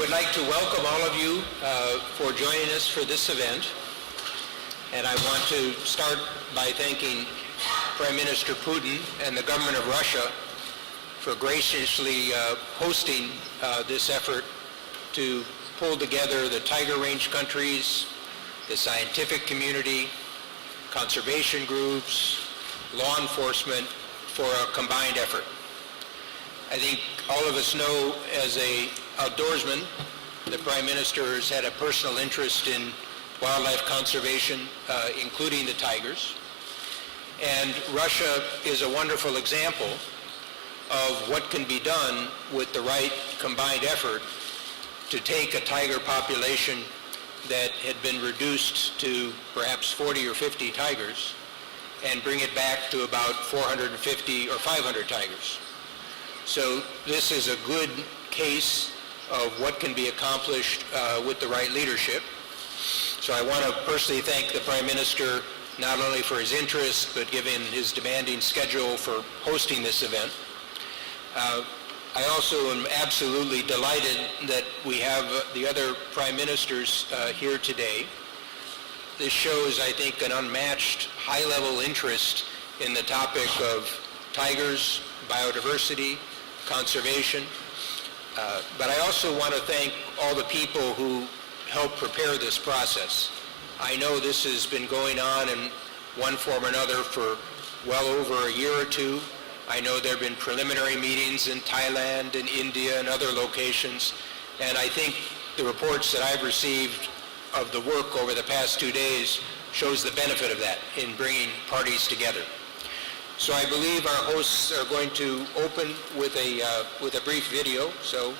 would like to welcome all of you for joining us for this event. And I want to start by thanking Prime Minister Putin and the government of Russia for graciously hosting this effort to pull together the Tiger Range countries, the scientific community, conservation groups, law enforcement for a combined effort. I think all of us know, as an outdoorsman, the Prime Minister has had a personal interest in wildlife conservation, including the tigers. And Russia is a wonderful example of what can be done with the right combined effort to take a tiger population that had been reduced to perhaps 40 or 50 tigers and bring it back to about 450 or 500 tigers. So this is a good case of what can be accomplished with the right leadership. So I want to personally thank the Prime Minister not only for his interest, but given his demanding schedule for hosting this event. I also am absolutely delighted that we have the other Prime Ministers here today. This shows, I think, an unmatched high-level interest in the topic of tigers, biodiversity, conservation. But I also want to thank all the people who helped prepare this process. I know this has been going on in one form or another for well over a year or two. I know there have been preliminary meetings in Thailand and India and other locations, and I think the reports that I've received of the work over the past 2 days shows the benefit of that in bringing parties together. So I believe our hosts are going to open with a brief video. So.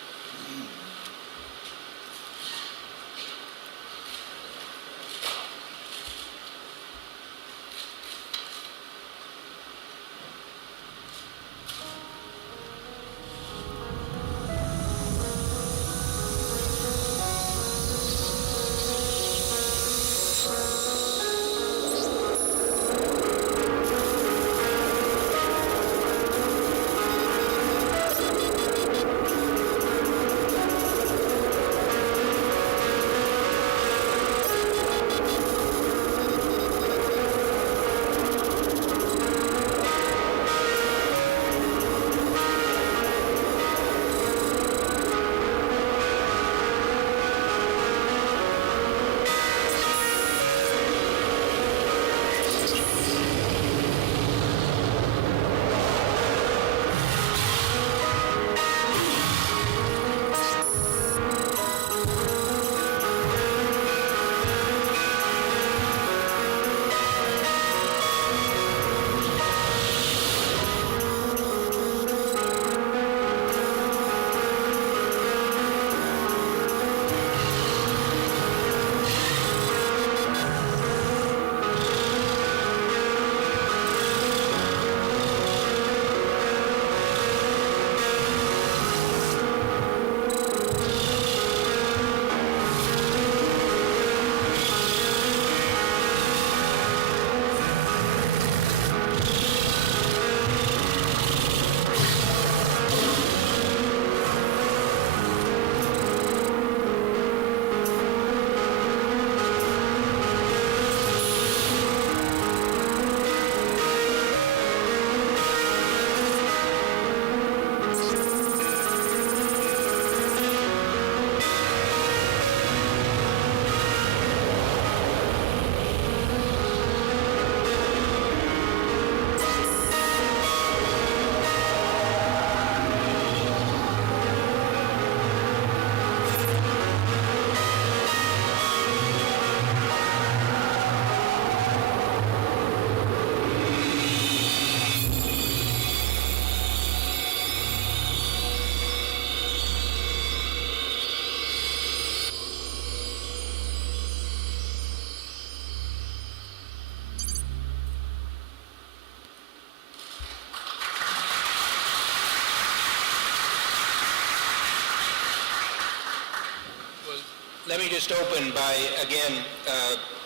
Let me just open by, again,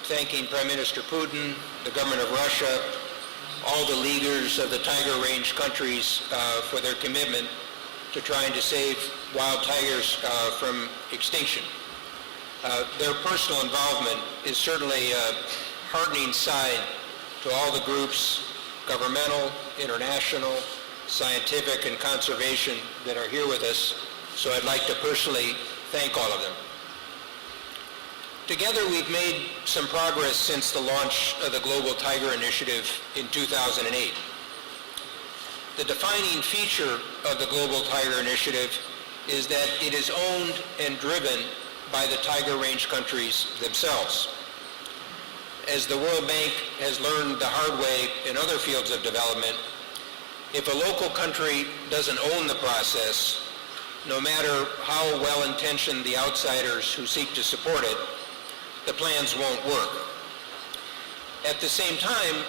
thanking Prime Minister Putin, the government of Russia, all the leaders of the Tiger Range countries for their commitment to trying to save wild tigers from extinction. Their personal involvement is certainly a heartening sign to all the groups, governmental, international, scientific, and conservation, that are here with us, so I'd like to personally thank all of them. Together, we've made some progress since the launch of the Global Tiger Initiative in 2008. The defining feature of the Global Tiger Initiative is that it is owned and driven by the tiger range countries themselves. As the World Bank has learned the hard way in other fields of development, if a local country doesn't own the process, no matter how well-intentioned the outsiders who seek to support it, the plans won't work. At the same time,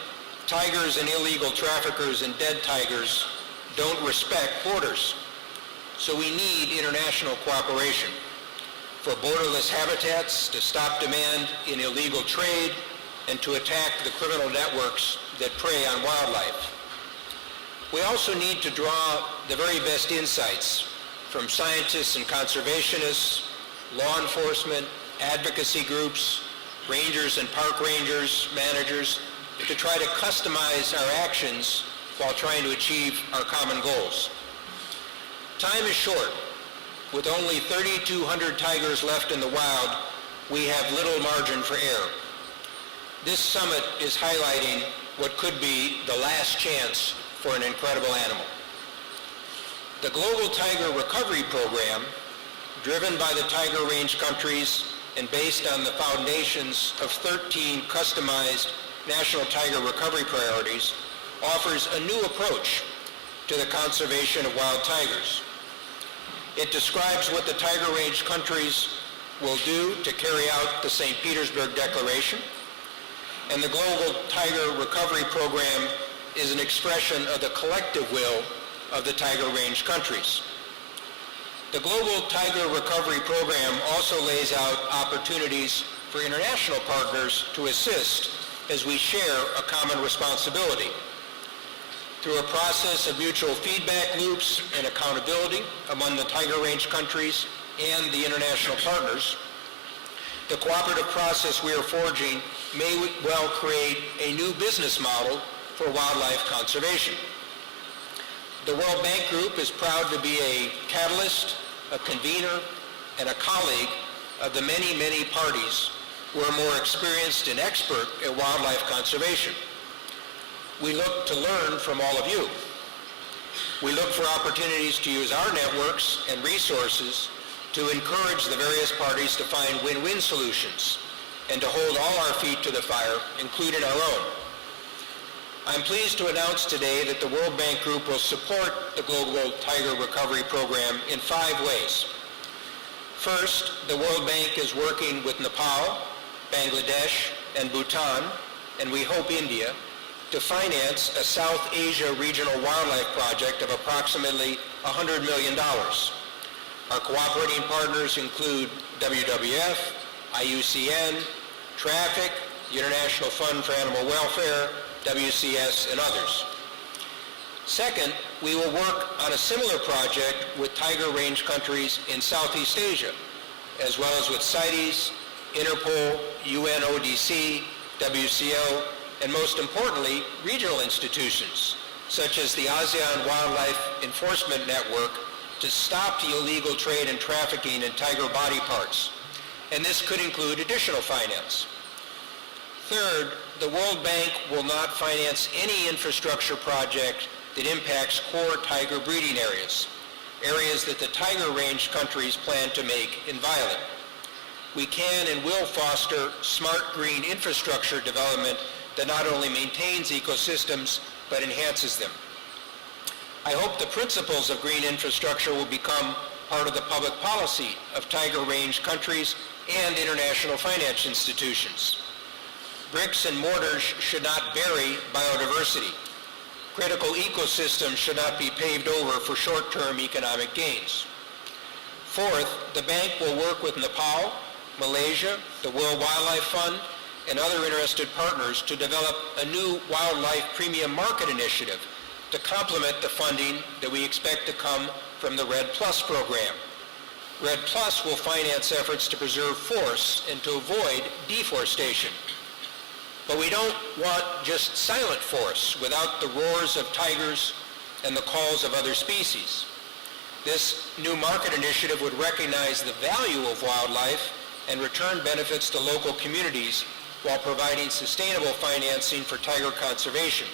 tigers and illegal traffickers in dead tigers don't respect borders. So we need international cooperation for borderless habitats, to stop demand in illegal trade, and to attack the criminal networks that prey on wildlife. We also need to draw the very best insights from scientists and conservationists, law enforcement, advocacy groups, rangers and park rangers, managers, to try to customize our actions while trying to achieve our common goals. Time is short. With only 3,200 tigers left in the wild, we have little margin for error. This summit is highlighting what could be the last chance for an incredible animal. The Global Tiger Recovery Program, driven by the tiger range countries and based on the foundations of 13 customized national tiger recovery priorities, offers a new approach to the conservation of wild tigers. It describes what the tiger range countries will do to carry out the St. Petersburg Declaration, and the Global Tiger Recovery Program is an expression of the collective will of the tiger range countries. The Global Tiger Recovery Program also lays out opportunities for international partners to assist as we share a common responsibility. Through a process of mutual feedback loops and accountability among the tiger range countries and the international partners, the cooperative process we are forging may well create a new business model for wildlife conservation. The World Bank Group is proud to be a catalyst, a convener, and a colleague of the many, many parties who are more experienced and expert at wildlife conservation. We look to learn from all of you. We look for opportunities to use our networks and resources to encourage the various parties to find win-win solutions and to hold all our feet to the fire, including our own. I'm pleased to announce today that the World Bank Group will support the Global Tiger Recovery Program in 5 ways. First, the World Bank is working with Nepal, Bangladesh, and Bhutan, and we hope India, to finance a South Asia regional wildlife project of approximately $100 million. Our cooperating partners include WWF, IUCN, Traffic, the International Fund for Animal Welfare, WCS, and others. Second, we will work on a similar project with tiger range countries in Southeast Asia, as well as with CITES, Interpol, UNODC, WCO, and most importantly, regional institutions, such as the ASEAN Wildlife Enforcement Network, to stop the illegal trade and trafficking in tiger body parts. And this could include additional finance. Third, the World Bank will not finance any infrastructure project that impacts core tiger breeding areas that the tiger range countries plan to make inviolate. We can and will foster smart green infrastructure development that not only maintains ecosystems, but enhances them. I hope the principles of green infrastructure will become part of the public policy of tiger range countries and international finance institutions. Bricks and mortars should not bury biodiversity. Critical ecosystems should not be paved over for short-term economic gains. Fourth, the bank will work with Nepal, Malaysia, the World Wildlife Fund, and other interested partners to develop a new wildlife premium market initiative to complement the funding that we expect to come from the REDD Plus program. Red Plus will finance efforts to preserve forests and to avoid deforestation. But we don't want just silent forests without the roars of tigers and the calls of other species. This new market initiative would recognize the value of wildlife and return benefits to local communities while providing sustainable financing for tiger conservation.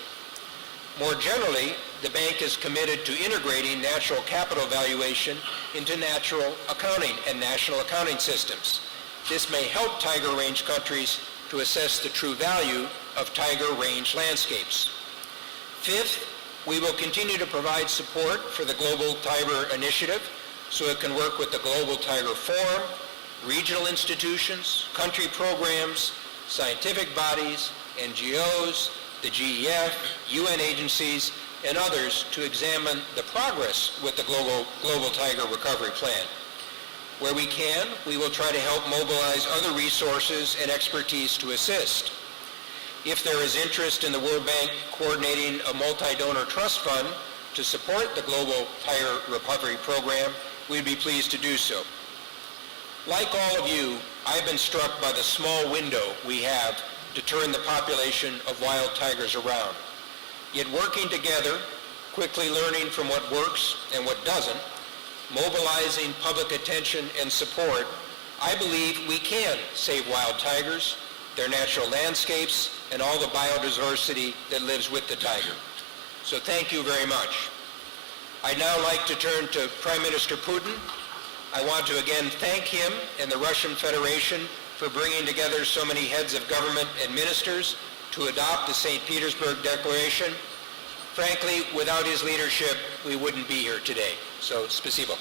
More generally, the bank is committed to integrating natural capital valuation into natural accounting and national accounting systems. This may help tiger range countries to assess the true value of tiger range landscapes. Fifth, we will continue to provide support for the Global Tiger Initiative so it can work with the Global Tiger Forum, regional institutions, country programs, scientific bodies, NGOs, the GEF, UN agencies, and others to examine the progress with the Global Tiger Recovery Plan. Where we can, we will try to help mobilize other resources and expertise to assist. If there is interest in the World Bank coordinating a multi-donor trust fund to support the Global Tiger Recovery Program, we'd be pleased to do so. Like all of you, I've been struck by the small window we have to turn the population of wild tigers around. Yet working together, quickly learning from what works and what doesn't, mobilizing public attention and support, I believe we can save wild tigers, their natural landscapes, and all the biodiversity that lives with the tiger. So thank you very much. I'd now like to turn to Prime Minister Putin. I want to again thank him and the Russian Federation for bringing together so many heads of government and ministers to adopt the St. Petersburg Declaration. Frankly, without his leadership, we wouldn't be here today. So, спасибо.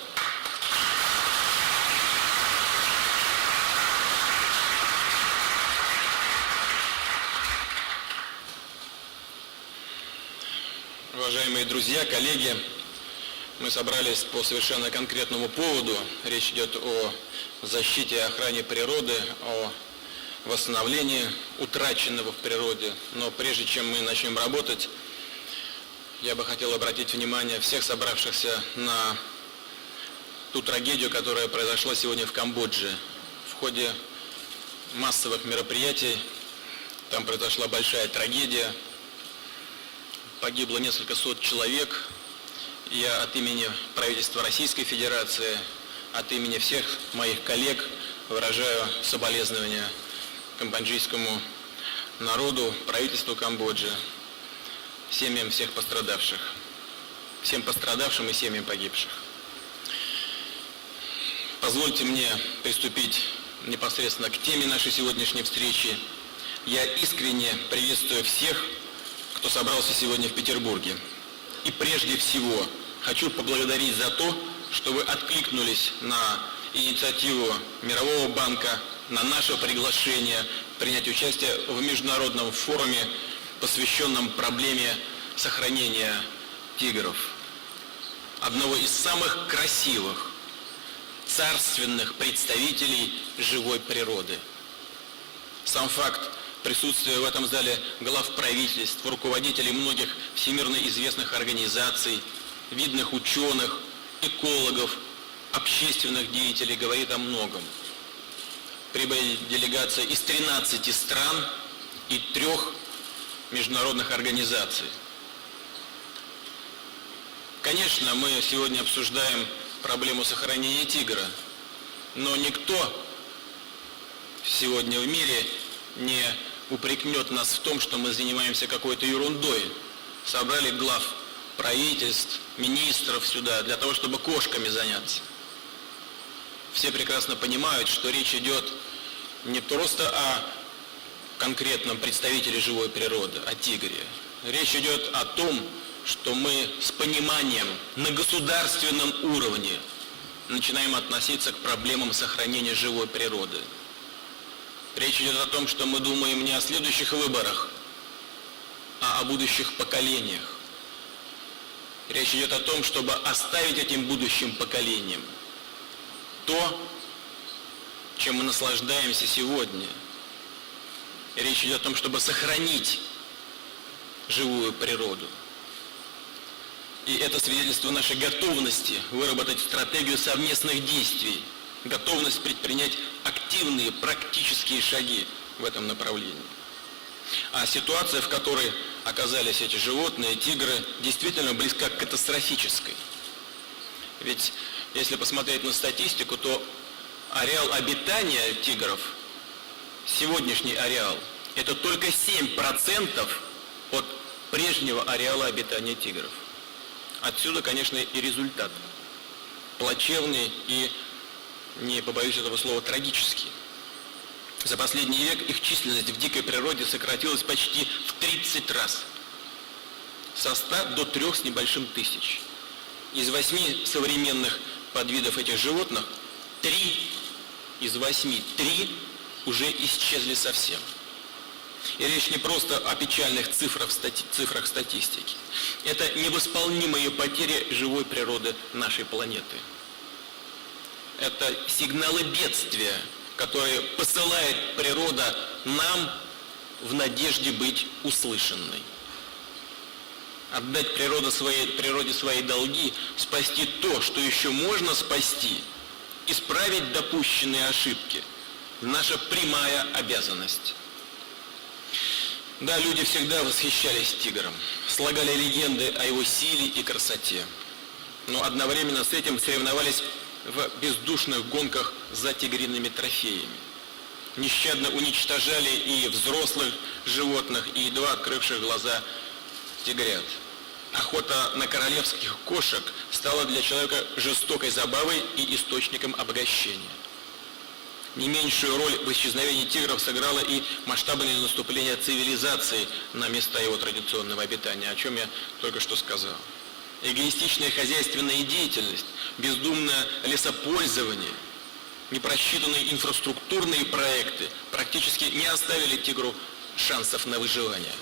Уважаемые друзья, коллеги, мы собрались по совершенно конкретному поводу. Речь идет о защите и охране природы, о восстановлении утраченного в природе. Но прежде чем мы начнем работать, я бы хотел обратить внимание всех собравшихся на ту трагедию, которая произошла сегодня в Камбодже. В ходе массовых мероприятий там произошла большая трагедия. Погибло несколько сот человек. Я от имени правительства Российской Федерации, от имени всех моих коллег выражаю соболезнования камбоджийскому народу, правительству Камбоджи, семьям всех пострадавших, всем пострадавшим и семьям погибших. Позвольте мне приступить непосредственно к теме нашей сегодняшней встречи. Я искренне приветствую всех, кто собрался сегодня в Петербурге. И прежде всего хочу поблагодарить за то, что вы откликнулись на инициативу Мирового банка, на наше приглашение принять участие в международном форуме, посвященном проблеме сохранения тигров. Одного из самых красивых, царственных представителей живой природы. Сам факт присутствия в этом зале глав правительств, руководителей многих всемирно известных организаций, видных ученых, экологов, общественных деятелей говорит о многом. Прибыли делегация из 13 стран и 3 международных организаций. Конечно, мы сегодня обсуждаем проблему сохранения тигра, но никто сегодня в мире не упрекнет нас в том, что мы занимаемся какой-то ерундой. Собрали глав правительств, министров сюда для того, чтобы кошками заняться. Все прекрасно понимают, что речь идет не просто о конкретном представителе живой природы, о тигре. Речь идет о том, что мы с пониманием на государственном уровне начинаем относиться к проблемам сохранения живой природы. Речь идет о том, что мы думаем не о следующих выборах, а о будущих поколениях. Речь идет о том, чтобы оставить этим будущим поколениям то, чем мы наслаждаемся сегодня. Речь идет о том, чтобы сохранить живую природу. И это свидетельство нашей готовности выработать стратегию совместных действий, готовность предпринять активные практические шаги в этом направлении. А ситуация, в которой оказались эти животные, тигры, действительно близка к катастрофической. Ведь если посмотреть на статистику, то ареал обитания тигров, сегодняшний ареал, это только 7% от прежнего ареала обитания тигров. Отсюда, конечно, и результат плачевный и, не побоюсь этого слова, трагический. За последний век их численность в дикой природе сократилась почти в 30 раз, со 100 до 3 с небольшим тысяч. Из 8 современных подвидов этих животных 3 из 8 уже исчезли совсем. И речь не просто о печальных цифрах статистики. Это невосполнимые потери живой природы нашей планеты. Это сигналы бедствия, которые посылает природа нам в надежде быть услышанной. Отдать природе свои долги, спасти то, что еще можно спасти, исправить допущенные ошибки – наша прямая обязанность. Да, люди всегда восхищались тигром, слагали легенды о его силе и красоте, но одновременно с этим соревновались в бездушных гонках за тигриными трофеями. Нещадно уничтожали и взрослых животных, и едва открывших глаза тигрят. Охота на королевских кошек стала для человека жестокой забавой и источником обогащения. Не меньшую роль в исчезновении тигров сыграло и масштабное наступление цивилизации на места его традиционного обитания, о чем я только что сказал. Эгоистичная хозяйственная деятельность, бездумное лесопользование, непросчитанные инфраструктурные проекты практически не оставили тигру шансов на выживание.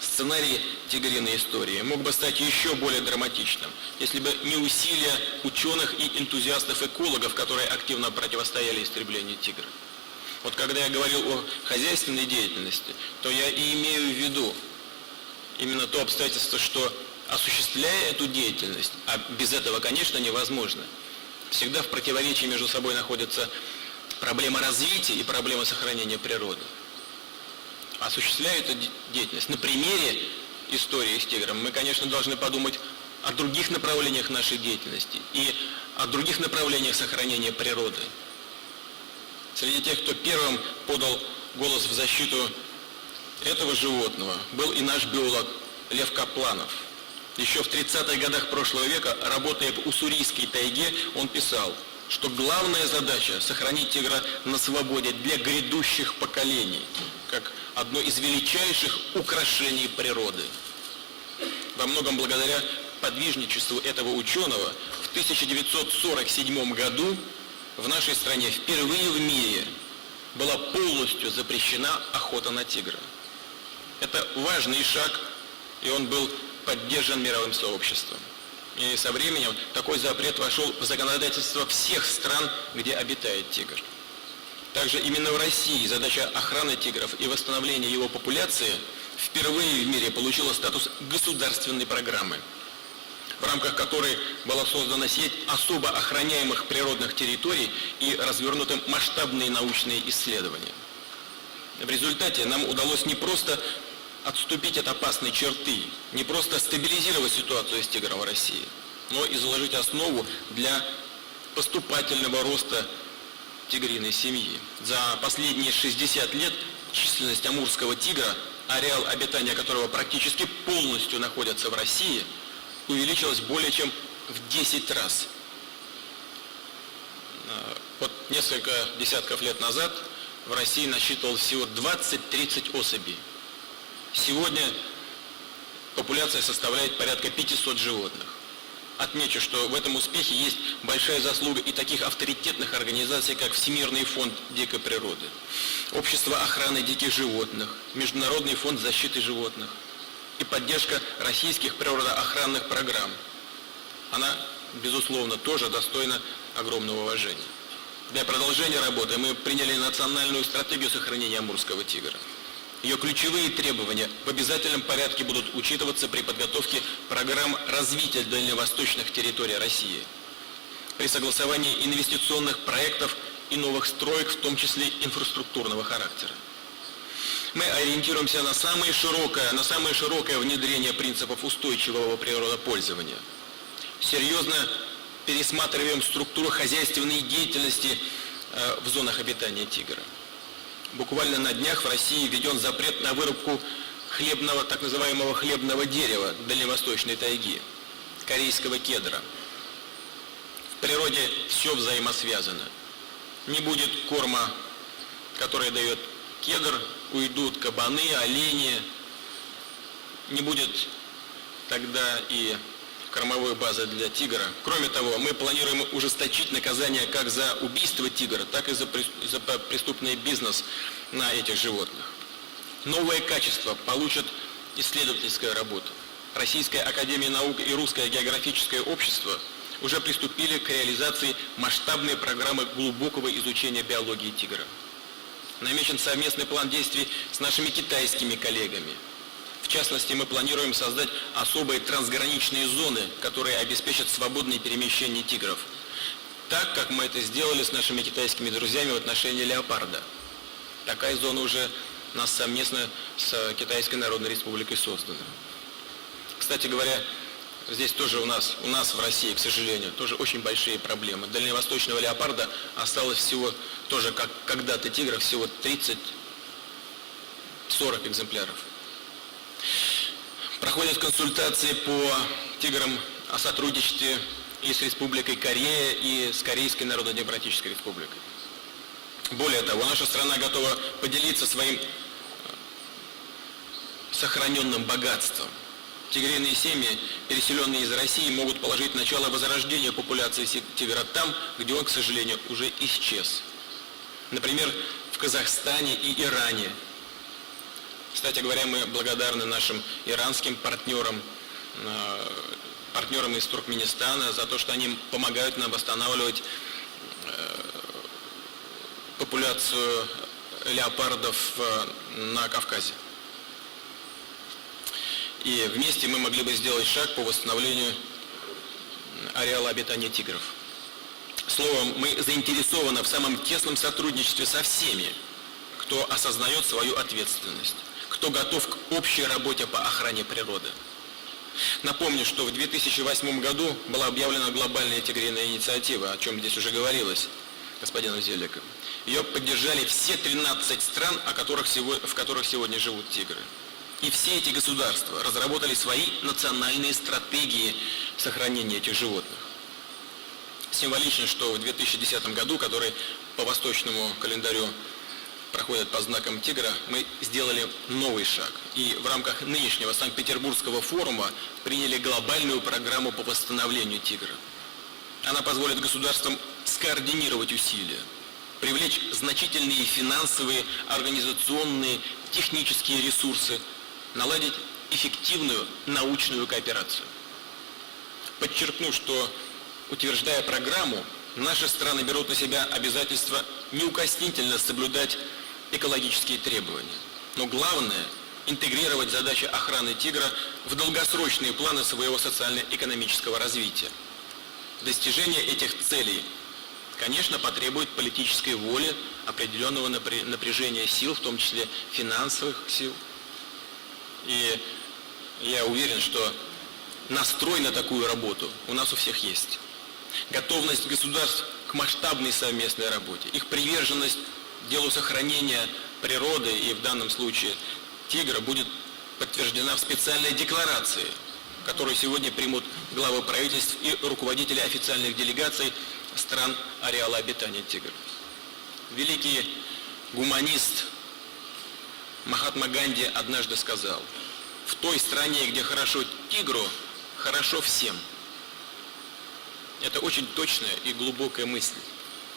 Сценарий тигриной истории мог бы стать еще более драматичным, если бы не усилия ученых и энтузиастов-экологов, которые активно противостояли истреблению тигра. Вот когда я говорил о хозяйственной деятельности, то я и имею в виду именно то обстоятельство, что осуществляя эту деятельность, а без этого, конечно, невозможно, всегда в противоречии между собой находятся проблема развития и проблема сохранения природы. Осуществляя эту деятельность на примере истории с тигром, мы, конечно, должны подумать о других направлениях нашей деятельности и о других направлениях сохранения природы. Среди тех, кто первым подал голос в защиту этого животного, был и наш биолог Лев Капланов. Еще в 30-х годах прошлого века, работая в уссурийской тайге, он писал, что главная задача – сохранить тигра на свободе для грядущих поколений, как одно из величайших украшений природы. Во многом благодаря подвижничеству этого ученого в 1947 году в нашей стране впервые в мире была полностью запрещена охота на тигра. Это важный шаг, и он был поддержан мировым сообществом. И со временем такой запрет вошел в законодательство всех стран, где обитает тигр. Также именно в России задача охраны тигров и восстановления его популяции впервые в мире получила статус государственной программы, в рамках которой была создана сеть особо охраняемых природных территорий и развернуты масштабные научные исследования. В результате нам удалось не просто отступить от опасной черты, не просто стабилизировать ситуацию с тигром в России, но и заложить основу для поступательного роста тигриной семьи. За последние 60 лет численность амурского тигра, ареал обитания которого практически полностью находится в России, увеличилась более чем в 10 раз. Вот несколько десятков лет назад в России насчитывалось всего 20-30 особей. Сегодня популяция составляет порядка 500 животных. Отмечу, что в этом успехе есть большая заслуга и таких авторитетных организаций, как Всемирный фонд дикой природы, Общество охраны диких животных, Международный фонд защиты животных и поддержка российских природоохранных программ. Она, безусловно, тоже достойна огромного уважения. Для продолжения работы мы приняли национальную стратегию сохранения амурского тигра. Ее ключевые требования в обязательном порядке будут учитываться при подготовке программ развития дальневосточных территорий России, при согласовании инвестиционных проектов и новых строек, в том числе инфраструктурного характера. Мы ориентируемся на самое широкое внедрение принципов устойчивого природопользования. Серьезно пересматриваем структуру хозяйственной деятельности в зонах обитания тигра. Буквально на днях в России введен запрет на вырубку хлебного, так называемого хлебного дерева дальневосточной тайги, корейского кедра. В природе все взаимосвязано. Не будет корма, который дает кедр, уйдут кабаны, олени, не будет тогда и кормовой базы для тигра. Кроме того, мы планируем ужесточить наказание как за убийство тигра, так и за преступный бизнес на этих животных. Новое качество получат исследовательская работа. Российская академия наук и Русское географическое общество уже приступили к реализации масштабной программы глубокого изучения биологии тигра. Намечен совместный план действий с нашими китайскими коллегами. В частности, мы планируем создать особые трансграничные зоны, которые обеспечат свободное перемещение тигров, так, как мы это сделали с нашими китайскими друзьями в отношении леопарда. Такая зона уже у нас совместно с Китайской Народной Республикой создана. Кстати говоря, здесь тоже у нас в России, к сожалению, тоже очень большие проблемы. Дальневосточного леопарда осталось всего, тоже как когда-то тигров, всего 30-40 экземпляров. Проходят консультации по тиграм о сотрудничестве и с Республикой Корея, и с Корейской Народно-Демократической Республикой. Более того, наша страна готова поделиться своим сохраненным богатством. Тигриные семьи, переселенные из России, могут положить начало возрождению популяции тигра там, где он, к сожалению, уже исчез. Например, в Казахстане и Иране. Кстати говоря, мы благодарны нашим иранским партнерам из Туркменистана за то, что они помогают нам восстанавливать популяцию леопардов на Кавказе. И вместе мы могли бы сделать шаг по восстановлению ареала обитания тигров. Словом, мы заинтересованы в самом тесном сотрудничестве со всеми, кто осознает свою ответственность, кто готов к общей работе по охране природы. Напомню, что в 2008 году была объявлена глобальная тигриная инициатива, о чем здесь уже говорилось господином Зеликом. Ее поддержали все 13 стран, в которых сегодня живут тигры. И все эти государства разработали свои национальные стратегии сохранения этих животных. Символично, что в 2010 году, который по восточному календарю проходит по знакам тигра, мы сделали новый шаг. И в рамках нынешнего Санкт-Петербургского форума приняли глобальную программу по восстановлению тигра. Она позволит государствам скоординировать усилия, привлечь значительные финансовые, организационные, технические ресурсы, наладить эффективную научную кооперацию. Подчеркну, что, утверждая программу, наши страны берут на себя обязательство неукоснительно соблюдать экологические требования. Но главное – интегрировать задачи охраны тигра в долгосрочные планы своего социально-экономического развития. Достижение этих целей, конечно, потребует политической воли, определенного напряжения сил, в том числе финансовых сил. И я уверен, что настрой на такую работу у нас у всех есть. Готовность государств к масштабной совместной работе, их приверженность делу сохранения природы и в данном случае тигра будет подтверждена в специальной декларации, которую сегодня примут главы правительств и руководители официальных делегаций стран ареала обитания тигра. Великий гуманист Махатма Ганди однажды сказал: в той стране, где хорошо тигру, хорошо всем. Это очень точная и глубокая мысль.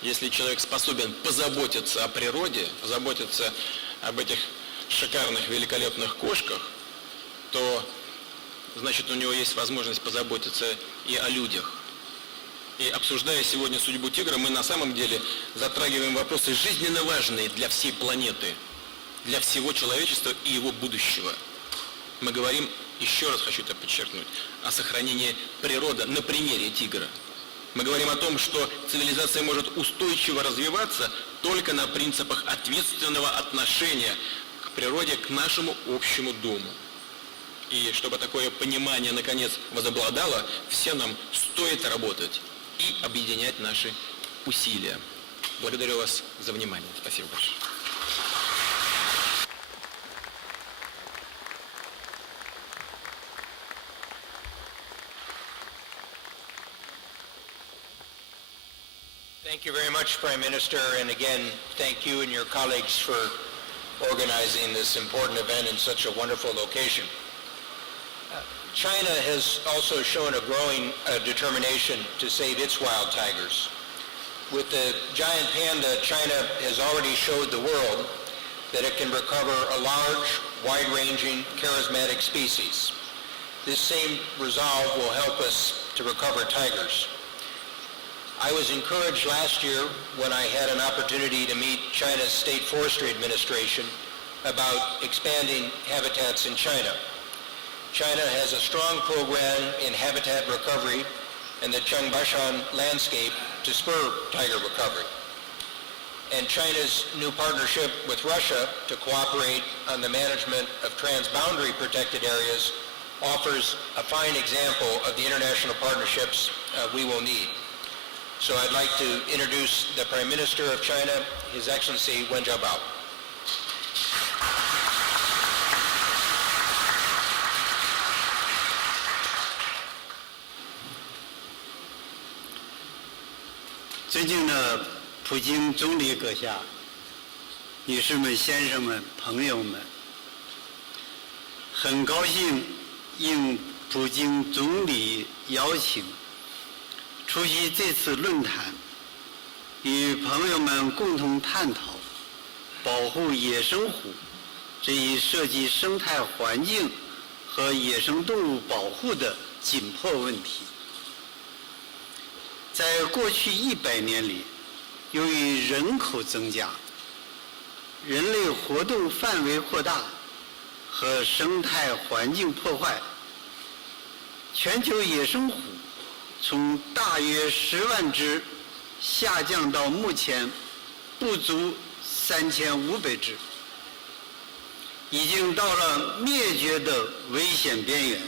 Если человек способен позаботиться о природе, позаботиться об этих шикарных, великолепных кошках, то, значит, у него есть возможность позаботиться и о людях. И обсуждая сегодня судьбу тигра, мы на самом деле затрагиваем вопросы жизненно важные для всей планеты. для всего человечества и его будущего. Мы говорим, еще раз хочу это подчеркнуть, о сохранении природы на примере тигра. Мы говорим о том, что цивилизация может устойчиво развиваться только на принципах ответственного отношения к природе, к нашему общему дому. И чтобы такое понимание, наконец, возобладало, всем нам стоит работать и объединять наши усилия. Благодарю вас за внимание. Спасибо большое. Thank you very much, Prime Minister, and again, thank you and your colleagues for organizing this important event in such a wonderful location. China has also shown a growing determination to save its wild tigers. With the giant panda, China has already showed the world that it can recover a large, wide-ranging, charismatic species. This same resolve will help us to recover tigers. I was encouraged last year when I had an opportunity to meet China's State Forestry Administration about expanding habitats in China. China has a strong program in habitat recovery and the Changbaishan landscape to spur tiger recovery. And China's new partnership with Russia to cooperate on the management of transboundary protected areas offers a fine example of the international partnerships we will need. So I'd like to introduce the Prime Minister of China, His Excellency Wen Jiabao.尊敬的普京总理阁下、女士们、先生们、朋友们，很高兴应普京总理邀请，出席这次论坛，与朋友们共同探讨保护野生虎这一涉及生态环境和野生动物保护的紧迫问题。在过去100年里，由于人口增加、人类活动范围扩大和生态环境破坏，全球野生虎从大约10万只下降到目前不足3500只，已经到了灭绝的危险边缘。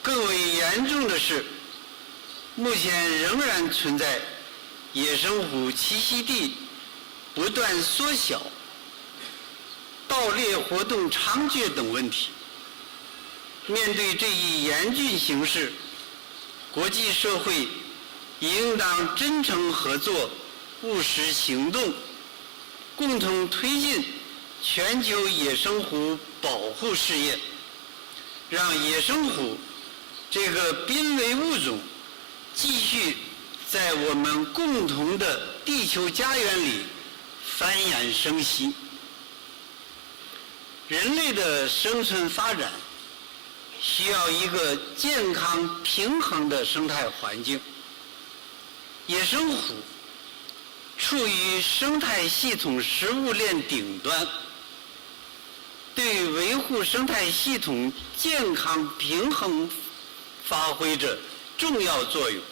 更为严重的是，目前仍然存在野生虎栖息地不断缩小、盗猎活动猖獗等问题。面对这一严峻形势，国际社会应当真诚合作、务实行动，共同推进全球野生虎保护事业，让野生虎这个濒危物种继续在我们共同的地球家园里繁衍生息。人类的生存发展需要一个健康平衡的生态环境。野生虎处于生态系统食物链顶端，对维护生态系统健康平衡发挥着重要作用。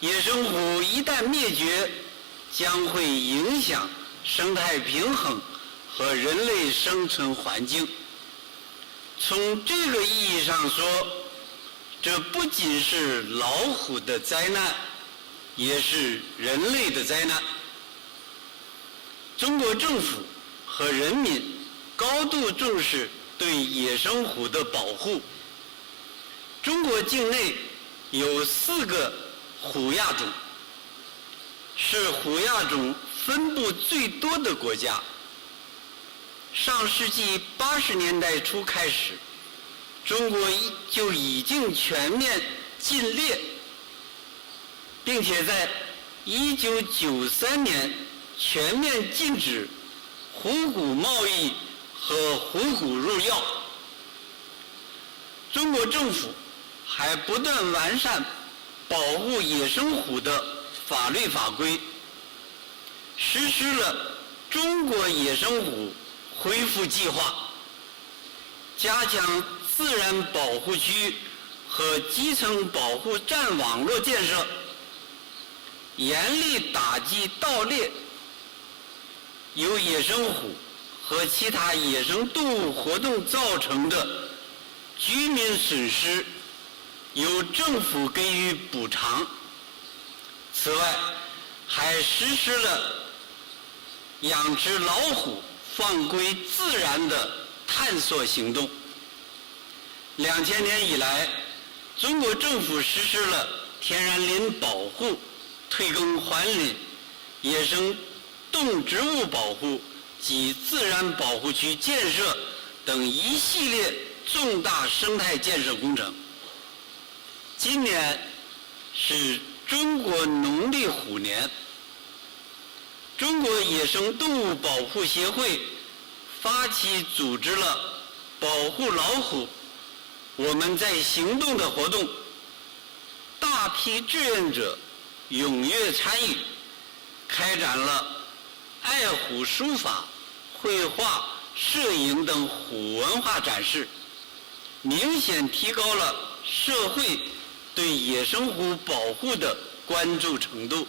野生虎一旦灭绝，将会影响生态平衡和人类生存环境。从这个意义上说，这不仅是老虎的灾难，也是人类的灾难。中国政府和人民高度重视对野生虎的保护。中国境内有4个虎亚种，是虎亚种分布最多的国家。上世纪80年代初开始，中国就已经全面禁猎，并且在1993年全面禁止虎骨贸易和虎骨入药。中国政府还不断完善保护野生虎的法律法规，实施了中国野生虎恢复计划，加强自然保护区和基层保护站网络建设，严厉打击盗猎，由野生虎和其他野生动物活动造成的居民损失，由政府给予补偿。此外，还实施了养殖老虎放归自然的探索行动。2000年以来，中国政府实施了天然林保护、退耕还林、野生动植物保护及自然保护区建设等一系列重大生态建设工程。今年是中国农历虎年，中国野生动物保护协会发起组织了保护老虎我们在行动的活动，大批志愿者踊跃参与，开展了爱虎书法、绘画、摄影等虎文化展示，明显提高了社会对野生虎保护的关注程度。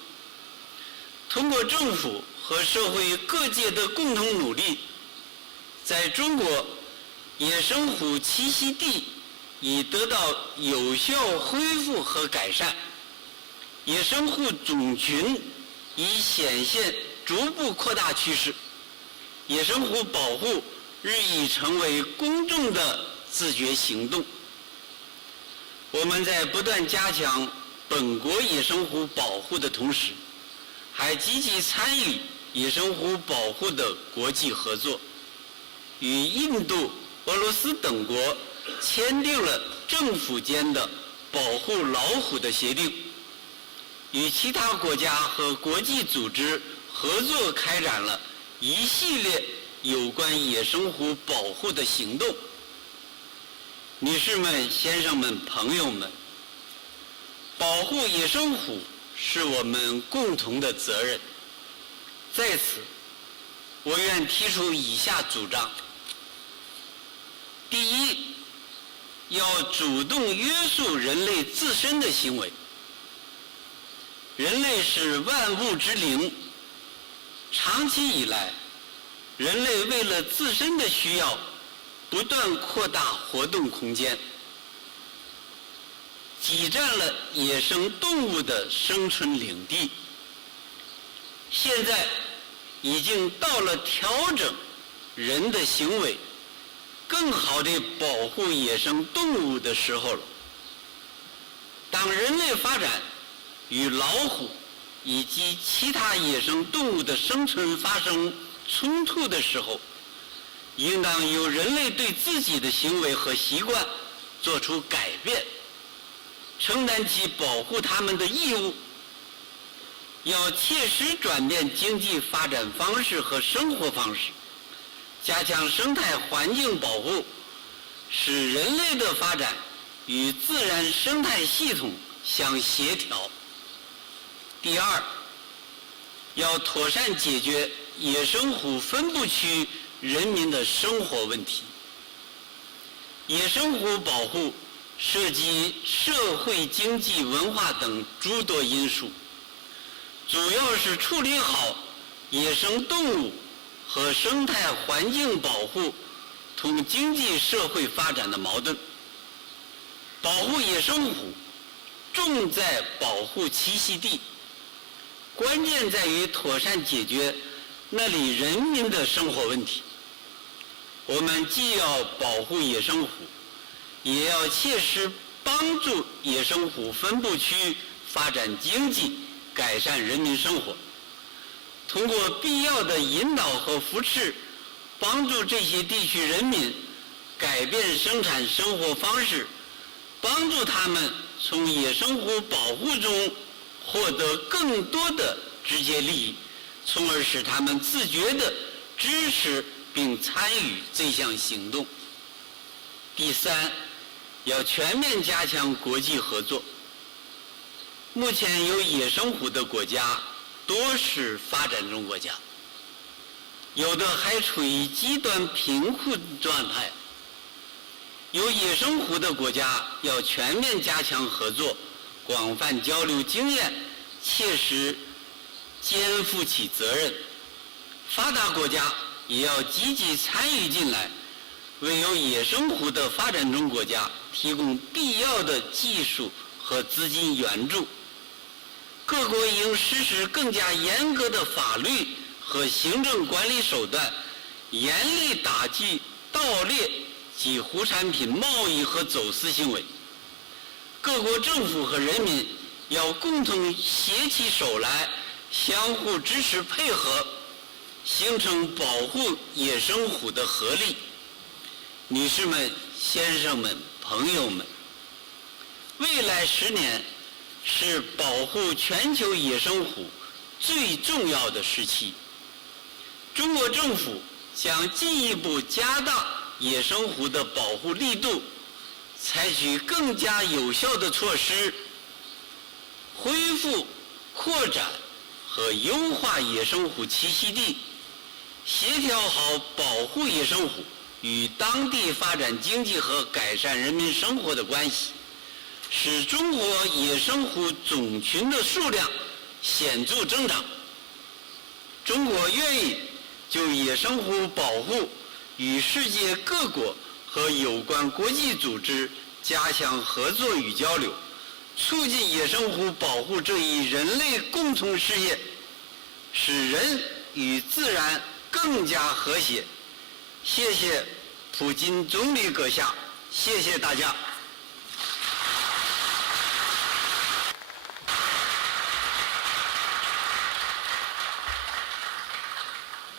通过政府和社会各界的共同努力，在中国野生虎栖息地已得到有效恢复和改善，野生虎种群已显现逐步扩大趋势，野生虎保护日益成为公众的自觉行动。我们在不断加强本国野生虎保护的同时，还积极参与野生虎保护的国际合作，与印度、俄罗斯等国签订了政府间的保护老虎的协定，与其他国家和国际组织合作开展了一系列有关野生虎保护的行动。女士们、先生们、朋友们，保护野生虎是我们共同的责任。在此，我愿提出以下主张：第一，要主动约束人类自身的行为。人类是万物之灵，长期以来，人类为了自身的需要，不断扩大活动空间，挤占了野生动物的生存领地。现在已经到了调整人的行为，更好地保护野生动物的时候了。当人类发展与老虎以及其他野生动物的生存发生冲突的时候，应当由人类对自己的行为和习惯做出改变，承担起保护它们的义务。要切实转变经济发展方式和生活方式，加强生态环境保护，使人类的发展与自然生态系统相协调。第二，要妥善解决野生虎分布区人民的生活问题。野生虎保护涉及社会、经济、文化等诸多因素，主要是处理好野生动物和生态环境保护同经济社会发展的矛盾。保护野生虎重在保护栖息地，关键在于妥善解决那里人民的生活问题。我们既要保护野生虎，也要切实帮助野生虎分布区发展经济，改善人民生活。通过必要的引导和扶持，帮助这些地区人民改变生产生活方式，帮助他们从野生虎保护中获得更多的直接利益，从而使他们自觉地支持并参与这项行动。第三，要全面加强国际合作。目前有野生虎的国家多是发展中国家，有的还处于极端贫困状态。有野生湖的国家要全面加强合作，广泛交流经验，切实肩负起责任。发达国家也要积极参与进来，为有野生湖的发展中国家提供必要的技术和资金援助。各国应实施更加严格的法律和行政管理手段，严厉打击盗猎及湖产品贸易和走私行为。各国政府和人民要共同携起手来，相互支持配合，形成保护野生虎的合力。女士们、先生们、朋友们，未来10年是保护全球野生虎最重要的时期。中国政府将进一步加大野生虎的保护力度，采取更加有效的措施，恢复、扩展和优化野生虎栖息地，协调好保护野生虎与当地发展经济和改善人民生活的关系，使中国野生虎种群的数量显著增长。中国愿意就野生虎保护与世界各国和有关国际组织加强合作与交流，促进野生虎保护这一人类共同事业，使人与自然更加和谐。谢谢普京总理阁下，谢谢大家。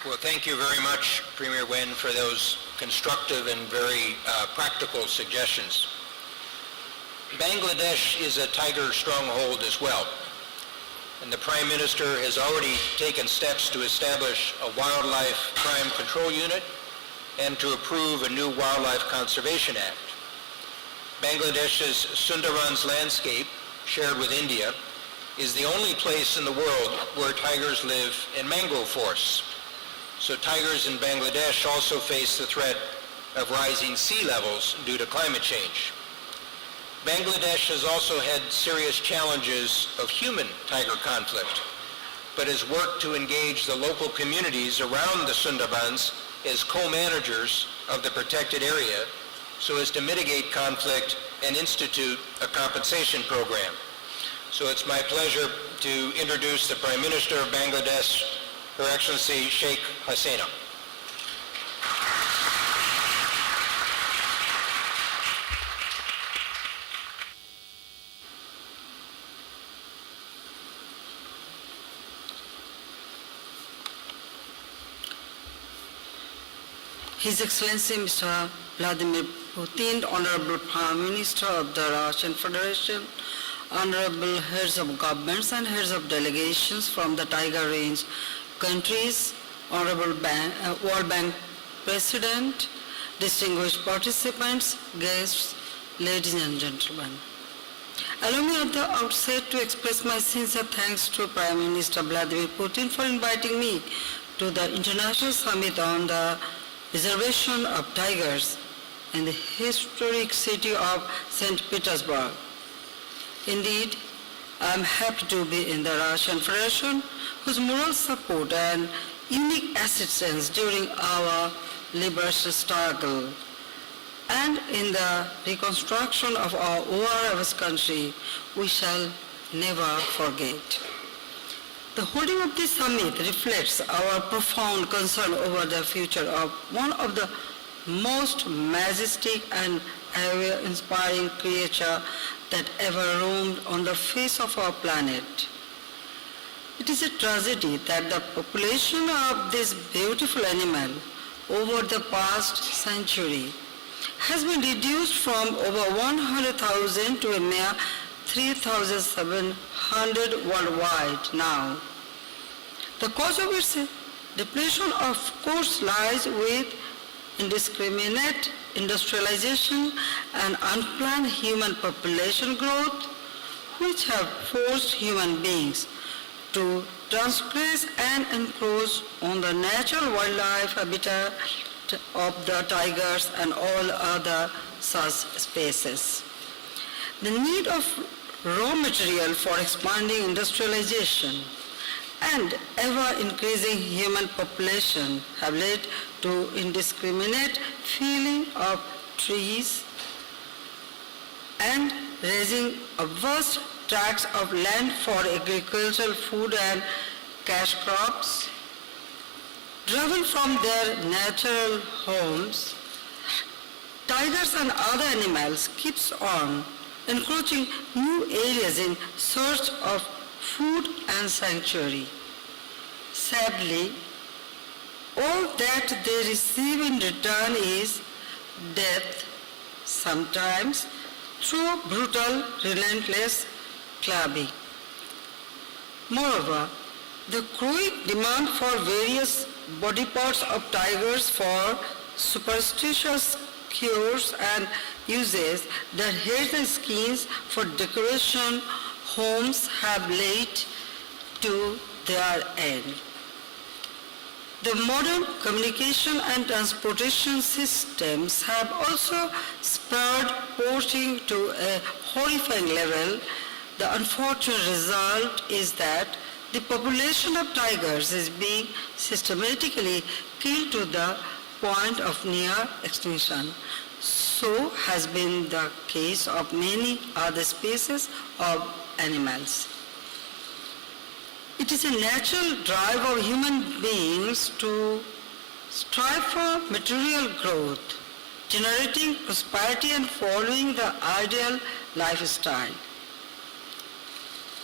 Well, thank you very much, Premier Wen, for those constructive and very practical suggestions. Bangladesh is a tiger stronghold as well, and the Prime Minister has already taken steps to establish a wildlife crime control unit and to approve a new Wildlife Conservation Act. Bangladesh's Sundarbans landscape, shared with India, is the only place in the world where tigers live in mangrove forests. So tigers in Bangladesh also face the threat of rising sea levels due to climate change. Bangladesh has also had serious challenges of human tiger conflict, but has worked to engage the local communities around the Sundarbans as co-managers of the protected area so as to mitigate conflict and institute a compensation program. So it's my pleasure to introduce the Prime Minister of Bangladesh, Her Excellency Sheikh Hasina. His Excellency Mr. Vladimir Putin, Honorable Prime Minister of the Russian Federation, Honorable Heads of Governments and Heads of Delegations from the Tiger Range countries, Honorable World Bank President, distinguished participants, guests, ladies and gentlemen. Allow me at the outset to express my sincere thanks to Prime Minister Vladimir Putin for inviting me to the International Summit on the Preservation of Tigers in the historic city of St. Petersburg. Indeed, I am happy to be in the Russian Federation, whose moral support and unique assistance during our liberation struggle and in the reconstruction of our war-ravaged country we shall never forget. The holding of this summit reflects our profound concern over the future of one of the most majestic and awe-inspiring creature that ever roamed on the face of our planet. It is a tragedy that the population of this beautiful animal over the past century has been reduced from over 100,000 to a mere 3,700 worldwide now. The cause of its depletion, of course, lies with indiscriminate industrialization and unplanned human population growth, which have forced human beings to transgress and encroach on the natural wildlife habitat of the tigers and all other such species. The need of raw material for expanding industrialization and ever-increasing human population have led to indiscriminate felling of trees and raising of vast tracts of land for agricultural, food and cash crops. Driven from their natural homes, tigers and other animals keeps on encroaching new areas in search of food and sanctuary. Sadly, all that they receive in return is death, sometimes through brutal, relentless clubbing. Moreover, the growing demand for various body parts of tigers for superstitious cures and uses that hair and skins for decoration homes have led to their end. The modern communication and transportation systems have also spurred poaching to a horrifying level. The unfortunate result is that the population of tigers is being systematically killed to the point of near extinction. So has been the case of many other species of animals. It is a natural drive of human beings to strive for material growth, generating prosperity and following the ideal lifestyle.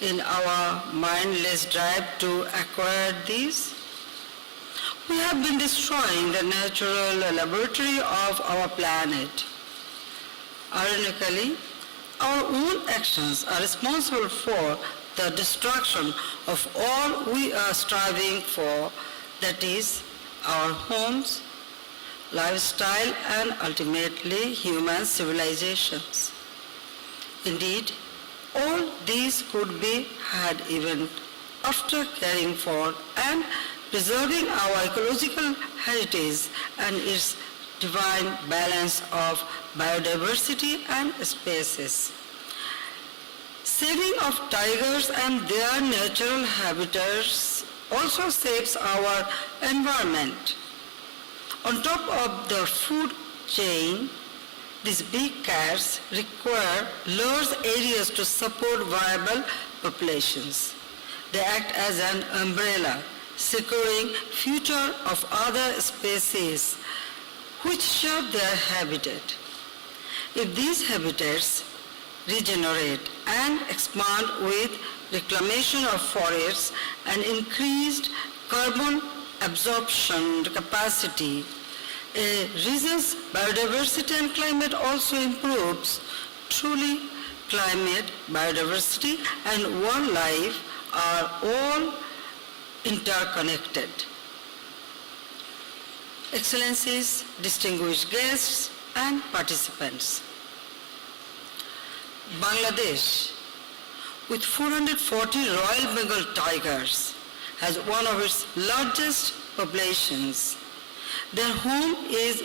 In our mindless drive to acquire these, we have been destroying the natural laboratory of our planet. Ironically, our own actions are responsible for the destruction of all we are striving for, that is, our homes, lifestyle, and ultimately human civilizations. Indeed, all these could be had even after caring for and preserving our ecological heritage and its divine balance of biodiversity and species. Saving of tigers and their natural habitats also saves our environment. On top of the food chain, these big cats require large areas to support viable populations. They act as an umbrella, securing future of other species which share their habitat. If these habitats regenerate and expand with reclamation of forests and increased carbon absorption capacity, a region's biodiversity and climate also improves. Truly, climate, biodiversity, and wildlife are all interconnected. Excellencies, distinguished guests, and participants. Bangladesh, with 440 Royal Bengal tigers, has one of its largest populations. Their home is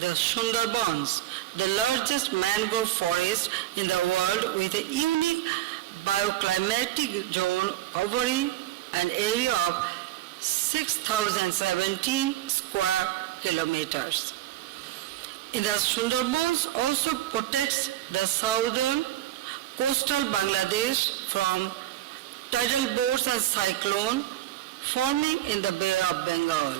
the Sundarbans, the largest mangrove forest in the world with a unique bioclimatic zone covering an area of 6,017 square kilometers. In the Sundarbans also protects the southern coastal Bangladesh from tidal bores and cyclone forming in the Bay of Bengal.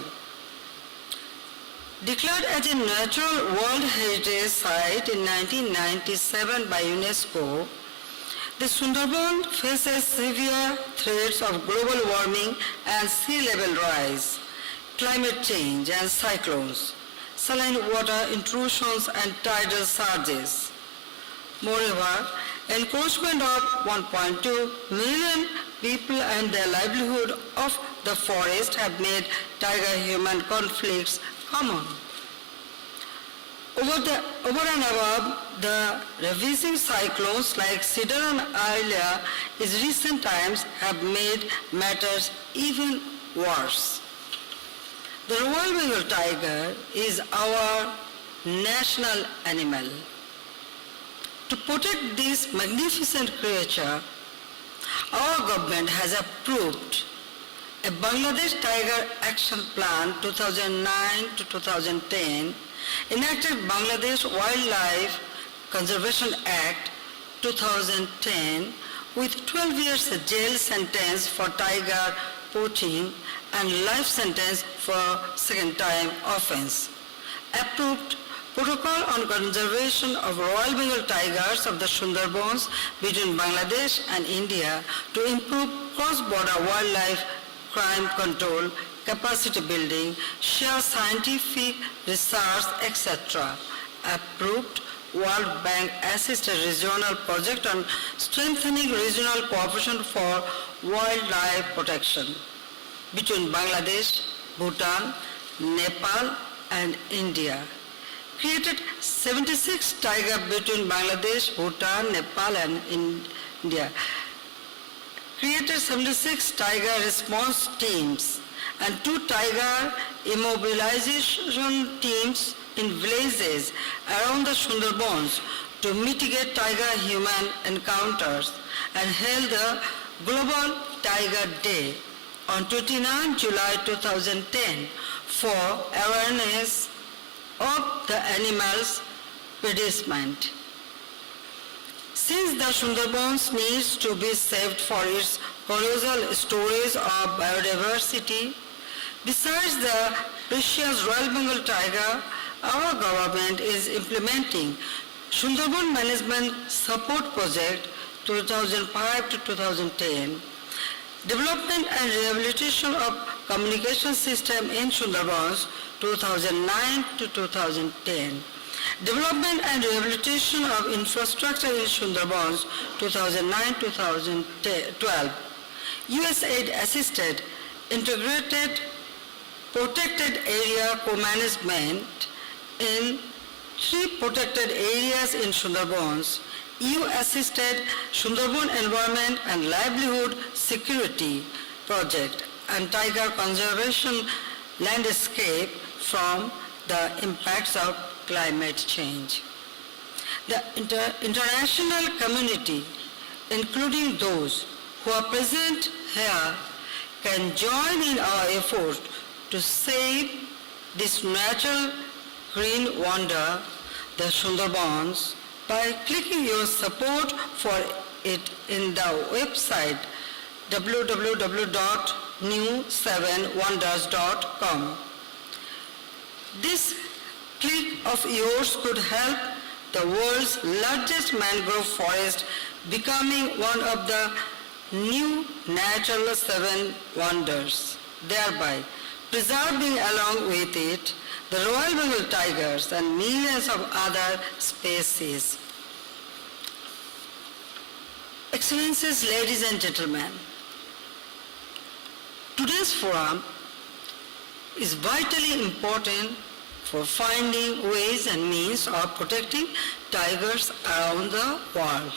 Declared as a Natural World Heritage Site in 1997 by UNESCO, the Sundarban faces severe threats of global warming and sea level rise, climate change and cyclones, saline water intrusions and tidal surges. Moreover, encroachment of 1.2 million people and their livelihood of the forest have made tiger-human conflicts common. Over and above the ravaging cyclones like Cedar and Alia, in recent times have made matters even worse. The Royal Bengal tiger is our national animal. To protect this magnificent creature, our government has approved a Bangladesh Tiger Action Plan 2009 to 2010, enacted Bangladesh Wildlife Conservation Act 2010 with 12 years jail sentence for tiger poaching and life sentence for second-time offense. Approved Protocol on Conservation of Royal Bengal Tigers of the Sundarbans between Bangladesh and India to improve cross-border wildlife crime control, capacity building, share scientific research, etc. Approved World Bank assisted regional project on strengthening regional cooperation for wildlife protection between Bangladesh, Bhutan, Nepal and India. Created 76 tiger between Bangladesh, Bhutan, Nepal and India. Created 76 tiger response teams and 2 tiger immobilization teams in villages around the Sundarbans to mitigate tiger-human encounters and held the Global Tiger Day on 29 July 2010 for awareness of the animal's predicament. Since the Sundarbans needs to be saved for its colossal storage of biodiversity, besides the precious Royal Bengal tiger, our government is implementing Sundarban Management Support Project 2005 to 2010, Development and Rehabilitation of Communication System in Sundarbans 2009 to 2010, Development and Rehabilitation of Infrastructure in Sundarbans 2009-2012, USAID assisted integrated protected area co-management in 3 protected areas in Sundarbans, EU assisted Sundarban Environment and Livelihood Security Project and Tiger Conservation Landscape from the impacts of climate change. The international community, including those who are present here, can join in our effort to save this natural green wonder, the Sundarbans, by clicking your support for it in the website www.new7wonders.com. This click of yours could help the world's largest mangrove forest becoming one of the new natural 7 wonders, thereby preserving along with it the Royal Bengal tigers and millions of other species. Excellencies, ladies and gentlemen, today's forum is vitally important for finding ways and means of protecting tigers around the world.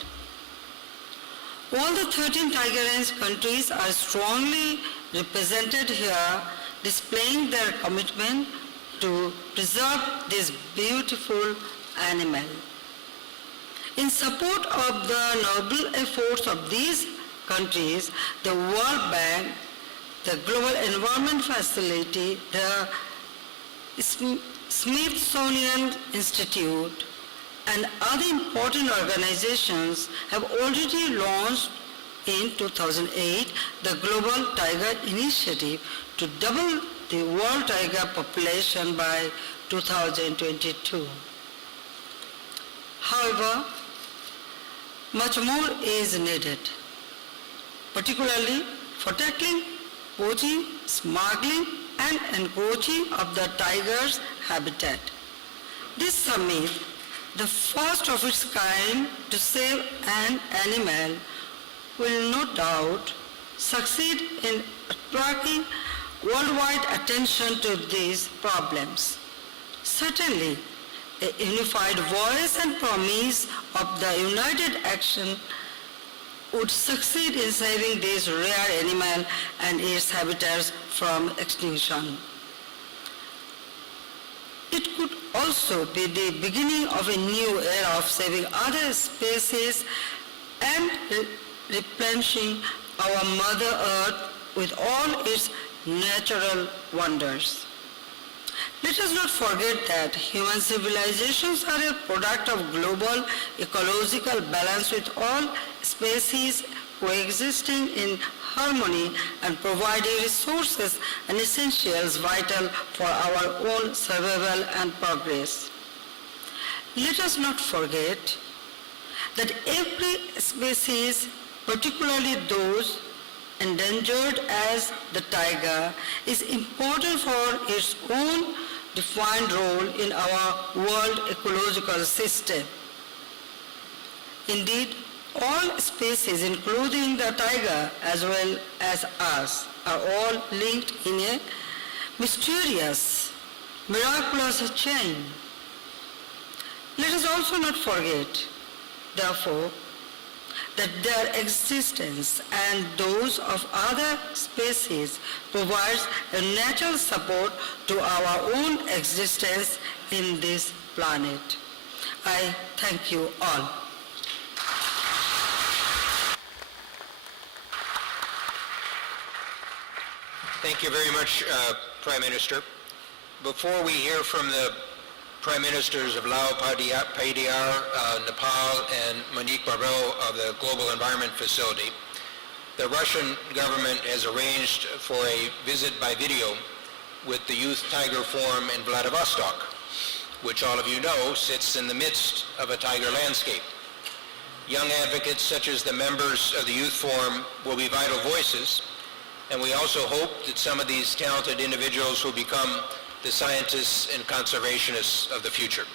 All the 13 tiger-range countries are strongly represented here, displaying their commitment to preserve this beautiful animal. In support of the noble efforts of these countries, the World Bank, the Global Environment Facility, the Smithsonian Institute, and other important organizations have already launched in 2008 the Global Tiger Initiative to double the world tiger population by 2022. However, much more is needed, particularly for tackling poaching, smuggling, and encroaching of the tiger's habitat. This summit, the first of its kind to save an animal, will no doubt succeed in attracting worldwide attention to these problems. Certainly, A unified voice and promise of the united action would succeed in saving this rare animal and its habitats from extinction. It could also be the beginning of a new era of saving other species and replenishing our Mother Earth with all its natural wonders. Let us not forget that human civilizations are a product of global ecological balance, with all species coexisting in harmony and providing resources and essentials vital for our own survival and progress. Let us not forget that every species, particularly those endangered as the tiger, is important for its own defined role in our world ecological system. Indeed, all species, including the tiger as well as us, are all linked in a mysterious, miraculous chain. Let us also not forget, therefore, that their existence and those of other species provides a natural support to our own existence in this planet. I thank you all. Thank you very much, Prime Minister. Before we hear from the Prime Ministers of Lao, Padiar, Nepal, and Monique Barbeau of the Global Environment Facility, the Russian government has arranged for a visit by video with the Youth Tiger Forum in Vladivostok, which all of you know sits in the midst of a tiger landscape. Young advocates such as the members of the Youth Forum will be vital voices, and we also hope that some of these talented individuals will become the scientists and conservationists of the future.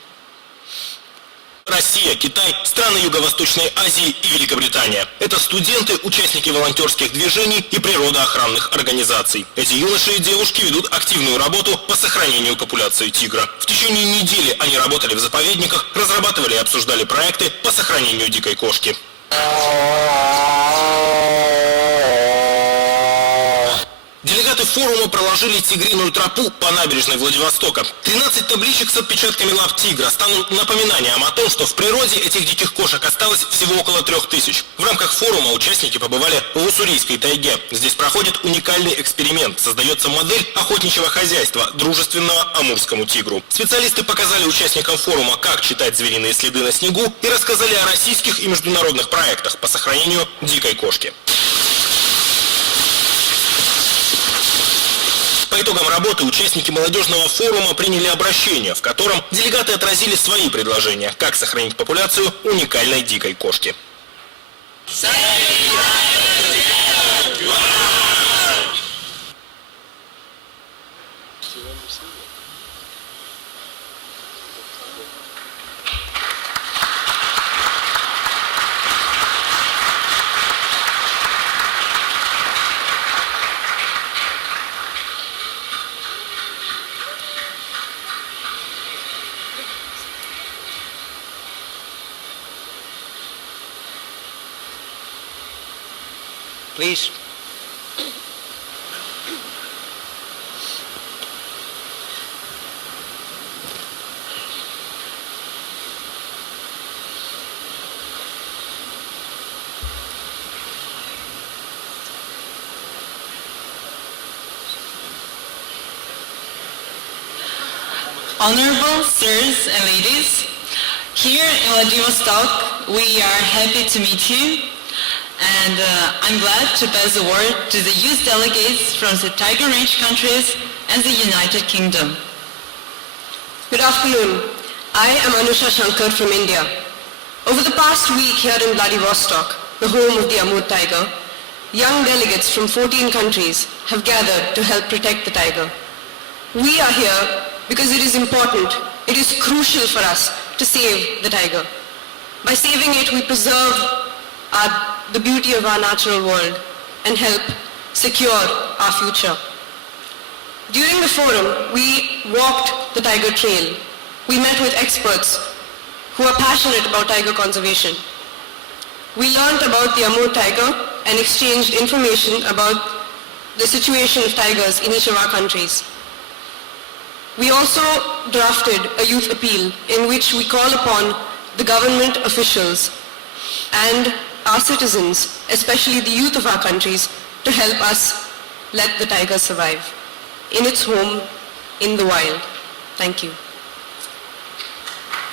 Россия, Китай, страны Юго-Восточной Азии и Великобритания. Это студенты, участники волонтерских движений и природоохранных организаций. Эти юноши и девушки ведут активную работу по сохранению популяции тигра. В течение недели они работали в заповедниках, разрабатывали и обсуждали проекты по сохранению дикой кошки. Делегаты форума проложили тигриную тропу по набережной Владивостока. 13 табличек с отпечатками лап тигра станут напоминанием о том, что в природе этих диких кошек осталось всего около 3000. В рамках форума участники побывали в Уссурийской тайге. Здесь проходит уникальный эксперимент. Создается модель охотничьего хозяйства, дружественного амурскому тигру. Специалисты показали участникам форума, как читать звериные следы на снегу, и рассказали о российских и международных проектах по сохранению дикой кошки. По итогам работы участники молодежного форума приняли обращение, в котором делегаты отразили свои предложения, как сохранить популяцию уникальной дикой кошки. Please. Honorable sirs and ladies, here in Vladivostok, we are happy to meet you, and I'm glad to pass the word to the youth delegates from the Tiger Range countries and the United Kingdom. Good afternoon. I am Anusha Shankar from India. Over the past week here in Vladivostok, the home of the Amur tiger, young delegates from 14 countries have gathered to help protect the tiger. We are here because it is important, it is crucial for us to save the tiger. By saving it, we preserve the beauty of our natural world and help secure our future. During the forum, we walked the tiger trail. we met with experts who are passionate about tiger conservation. We learned about the Amur tiger and exchanged information about the situation of tigers in each of our countries. We also drafted a youth appeal in which we call upon the government officials and our citizens, especially the youth of our countries, to help us let the tiger survive in its home in the wild. Thank you.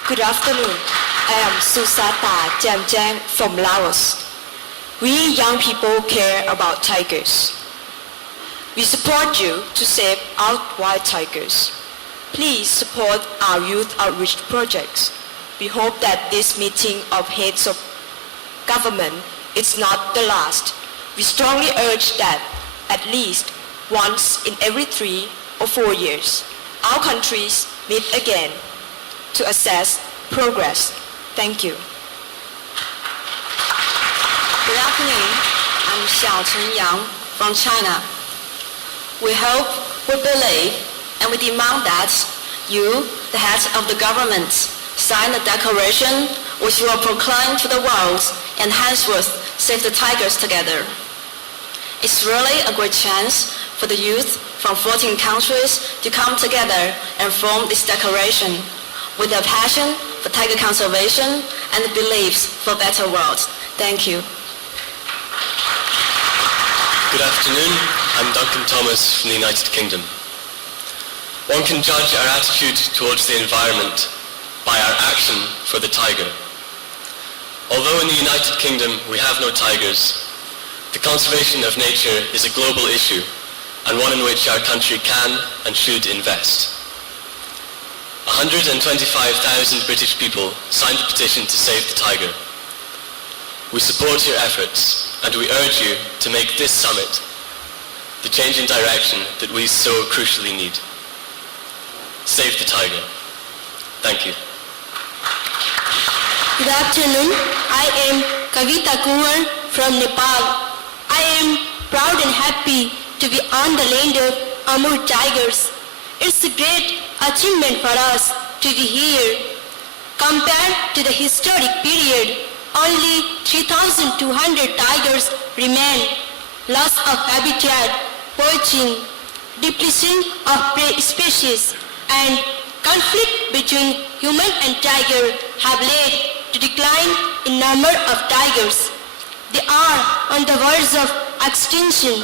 Good afternoon. I am Susata Jamjang from Laos. We young people care about tigers. We support you to save our wild tigers. Please support our youth outreach projects. We hope that this meeting of heads of government is not the last. We strongly urge that at least once in every 3 or 4 years, our countries meet again to assess progress. Thank you. Good afternoon. I'm Xiao Chen Yang from China. We hope, we believe, and we demand that you, the heads of the government, sign the declaration which will proclaim to the world and henceforth save the tigers together. It's really a great chance for the youth from 14 countries to come together and form this declaration with a passion for tiger conservation and beliefs for a better world. Thank you. Good afternoon. I'm Duncan Thomas from the United Kingdom. One can judge our attitude towards the environment by our action for the tiger. Although in the United Kingdom we have no tigers, the conservation of nature is a global issue and one in which our country can and should invest. 125,000 British people signed the petition to save the tiger. We support your efforts and we urge you to make this summit the change in direction that we so crucially need. Save the tiger. Thank you. Good afternoon. I am Kavita Kumar from Nepal. I am proud and happy to be on the land of Amur tigers. It's a great achievement for us to be here. Compared to the historic period, only 3,200 tigers remain. Loss of habitat, poaching, depletion of prey species, and conflict between human and tiger have led to decline in number of tigers. They are on the verge of extinction.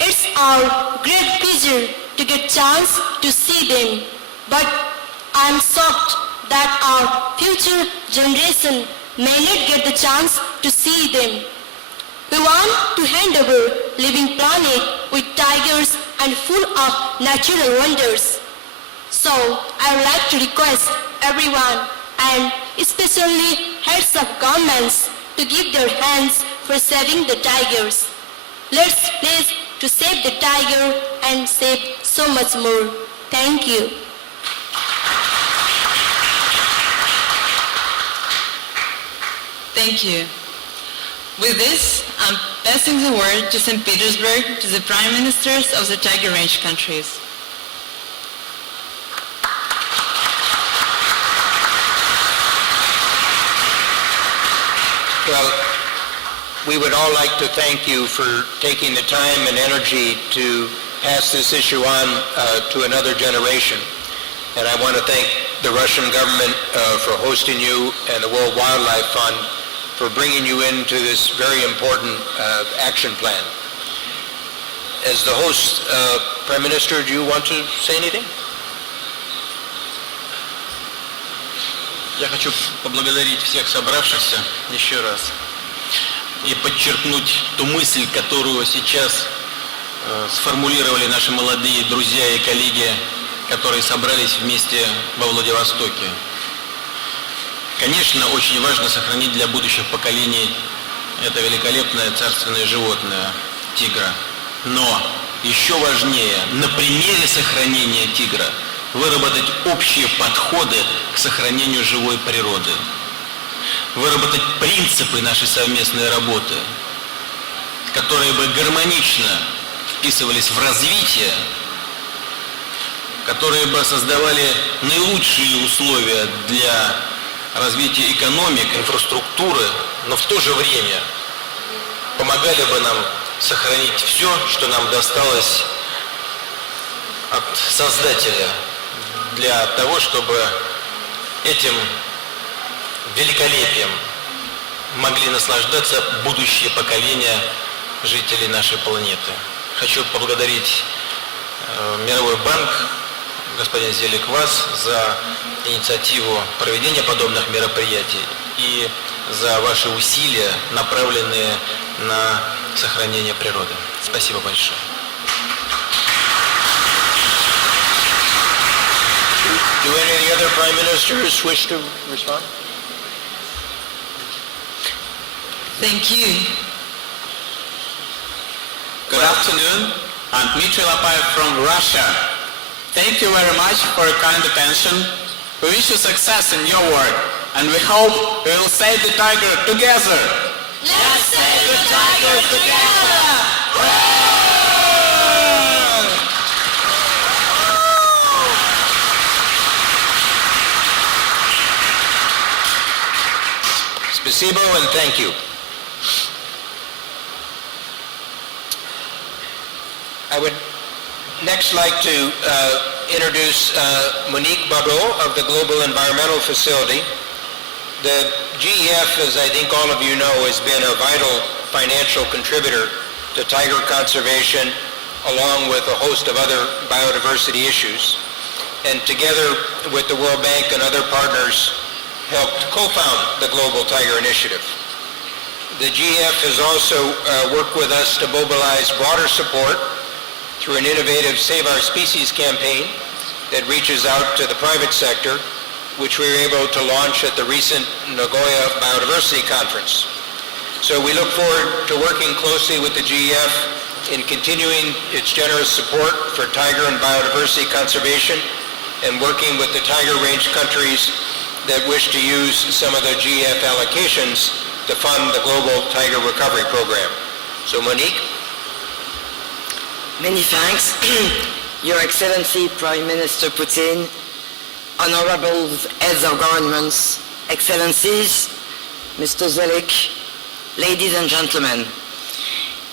It's our great pleasure to get chance to see them, but I'm shocked that our future generation may not get the chance to see them. We want to hand over living planet with tigers and full of natural wonders. So I would like to request everyone, and especially heads of governments, to give their hands for saving the tigers. Let's pledge to save the tiger and save so much more. Thank you. Thank you. With this, I'm passing the word to St. Petersburg to the Prime Ministers of the Tiger Range countries. Well, we would all like to thank you for taking the time and energy to pass this issue on to another generation. And I want to thank the Russian government for hosting you and the World Wildlife Fund for bringing you into this very important action plan. As the host, Prime Minister, do you want to say anything? Я хочу поблагодарить всех собравшихся еще раз и подчеркнуть ту мысль, которую сейчас сформулировали наши молодые друзья и коллеги, которые собрались вместе во Владивостоке. Конечно, очень важно сохранить для будущих поколений это великолепное царственное животное, тигра. Но еще важнее, на примере сохранения тигра, выработать общие подходы к сохранению живой природы, выработать принципы нашей совместной работы, которые бы гармонично вписывались в развитие которые бы создавали наилучшие условия для развития экономик, инфраструктуры, но в то же время помогали бы нам сохранить все, что нам досталось от Создателя, для того, чтобы этим великолепием могли наслаждаться будущие поколения жителей нашей планеты. Хочу поблагодарить Мировой банк, господин Зелик, вас за инициативу проведения подобных мероприятий и за ваши усилия, направленные на сохранение природы. Спасибо большое. Do any other prime ministers wish to respond? Thank you. Good afternoon. I'm Dmitry Lapayev from Russia. Thank you very much for your kind attention. We wish you success in your work, and we hope we will save the tiger together. Let's save the tiger together! Spasibo and thank you. I would next like to introduce Monique Baudot of the Global Environmental Facility. The GEF, as I think all of you know, has been a vital financial contributor to tiger conservation, along with a host of other biodiversity issues. And together with the World Bank and other partners, helped co-found the Global Tiger Initiative. The GEF has also worked with us to mobilize broader support through an innovative Save Our Species campaign that reaches out to the private sector, which we were able to launch at the recent Nagoya Biodiversity Conference. So we look forward to working closely with the GEF in continuing its generous support for tiger and biodiversity conservation and working with the tiger range countries that wish to use some of the GEF allocations to fund the Global Tiger Recovery Program. So Monique? Many thanks. Your Excellency Prime Minister Putin, honorable heads of governments, Excellencies, Mr. Zelik, ladies and gentlemen,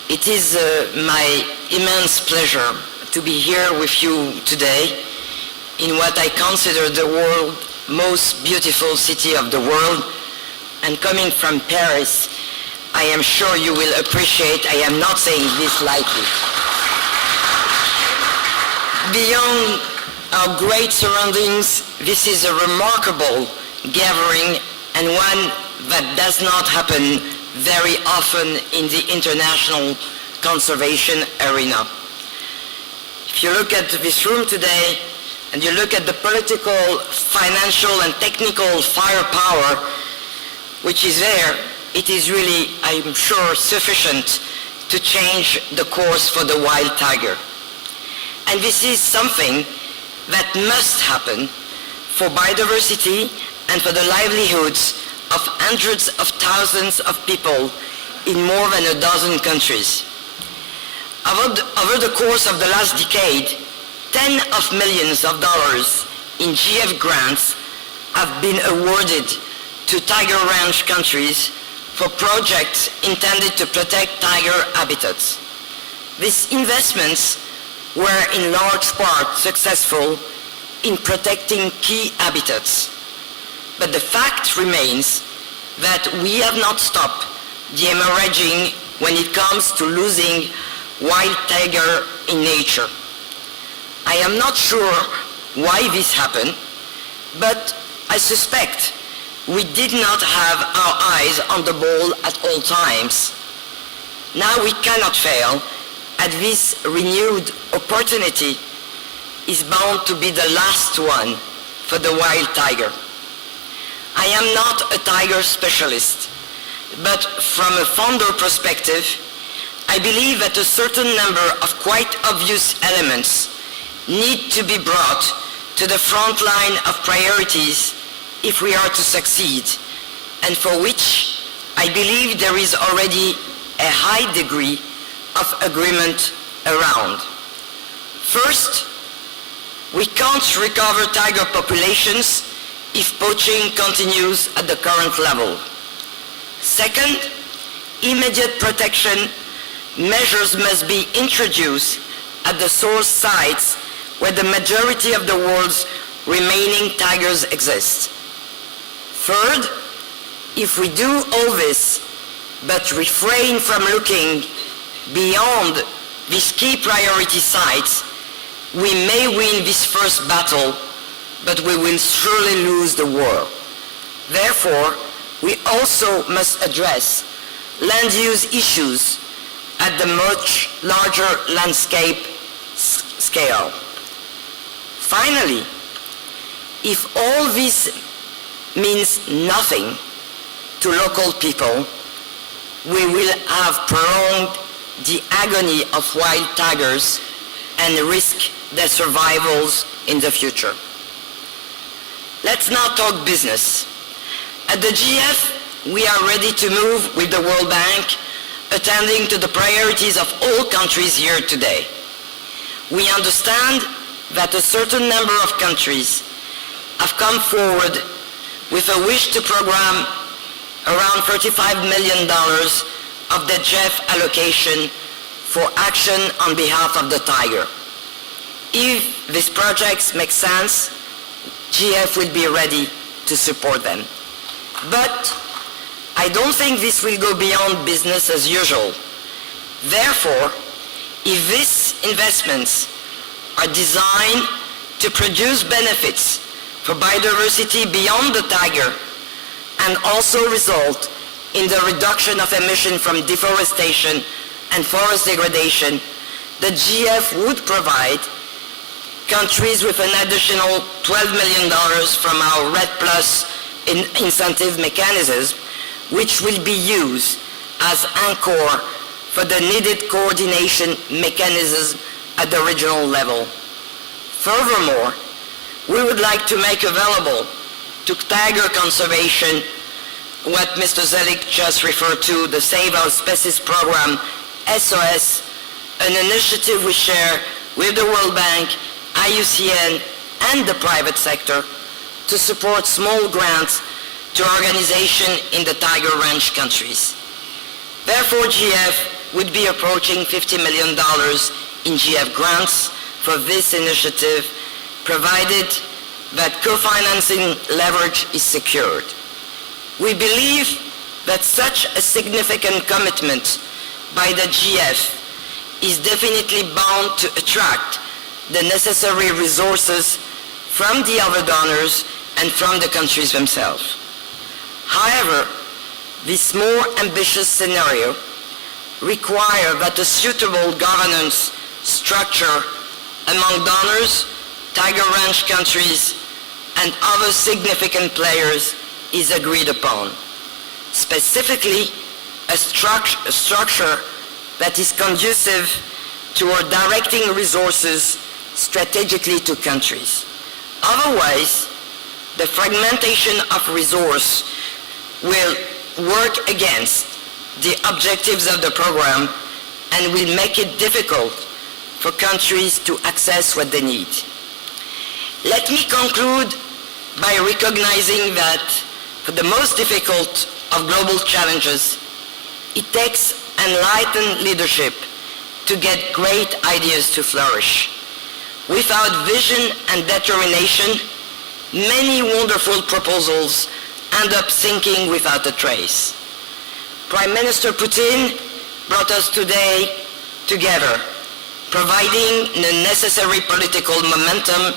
it is my immense pleasure to be here with you today in what I consider the world's most beautiful city of the world, and coming from Paris, I am sure you will appreciate I am not saying this lightly. Beyond our great surroundings, this is a remarkable gathering and one that does not happen very often in the international conservation arena. If you look at this room today, and you look at the political, financial, and technical firepower which is there, it is really, I'm sure, sufficient to change the course for the wild tiger. And this is something that must happen for biodiversity and for the livelihoods of hundreds of thousands of people in more than a dozen countries. Over the course of the last decade, tens of millions of dollars in GF grants have been awarded to tiger ranch countries for projects intended to protect tiger habitats. These investments were in large part successful in protecting key habitats. But the fact remains that we have not stopped the hemorrhaging when it comes to losing wild tiger in nature. I am not sure why this happened, but I suspect we did not have our eyes on the ball at all times. Now we cannot fail, and this renewed opportunity is bound to be the last one for the wild tiger. I am not a tiger specialist, but from a founder perspective, I believe that a certain number of quite obvious elements need to be brought to the front line of priorities if we are to succeed, and for which I believe there is already a high degree of agreement around. First, We can't recover tiger populations if poaching continues at the current level. Second, immediate protection measures must be introduced at the source sites where the majority of the world's remaining tigers exist. Third, if we do all this, but refrain from looking beyond these key priority sites, we may win this first battle, but we will surely lose the war. Therefore, we also must address land use issues at the much larger landscape scale. Finally, if all this means nothing to local people, we will have prolonged the agony of wild tigers and risk their survivals in the future. Let's now talk business. At the GF, we are ready to move with the World Bank, attending to the priorities of all countries here today. We understand that a certain number of countries have come forward with a wish to program around $35 million of the GF allocation for action on behalf of the tiger. If these projects make sense, GF will be ready to support them. But I don't think this will go beyond business as usual. Therefore, if these investments are designed to produce benefits for biodiversity beyond the tiger and also result in the reduction of emission from deforestation and forest degradation, the GF would provide countries with an additional $12 million from our RED Plus incentive mechanisms, which will be used as anchor for the needed coordination mechanisms at the regional level. Furthermore, we would like to make available to tiger conservation what Mr. Zelik just referred to, the Save Our Species Program, SOS, an initiative we share with the World Bank, IUCN, and the private sector to support small grants to organizations in the tiger range countries. Therefore, GF would be approaching $50 million in GF grants for this initiative, provided that co-financing leverage is secured. We believe that such a significant commitment by the GF is definitely bound to attract the necessary resources from the other donors and from the countries themselves. However, this more ambitious scenario requires that a suitable governance structure among donors, tiger ranch countries, and other significant players is agreed upon. Specifically, a structure that is conducive toward directing resources strategically to countries. Otherwise, the fragmentation of resource will work against the objectives of the program and will make it difficult for countries to access what they need. Let me conclude by recognizing that for the most difficult of global challenges, it takes enlightened leadership to get great ideas to flourish. Without vision and determination, many wonderful proposals end up sinking without a trace. Prime Minister Putin brought us today together, providing the necessary political momentum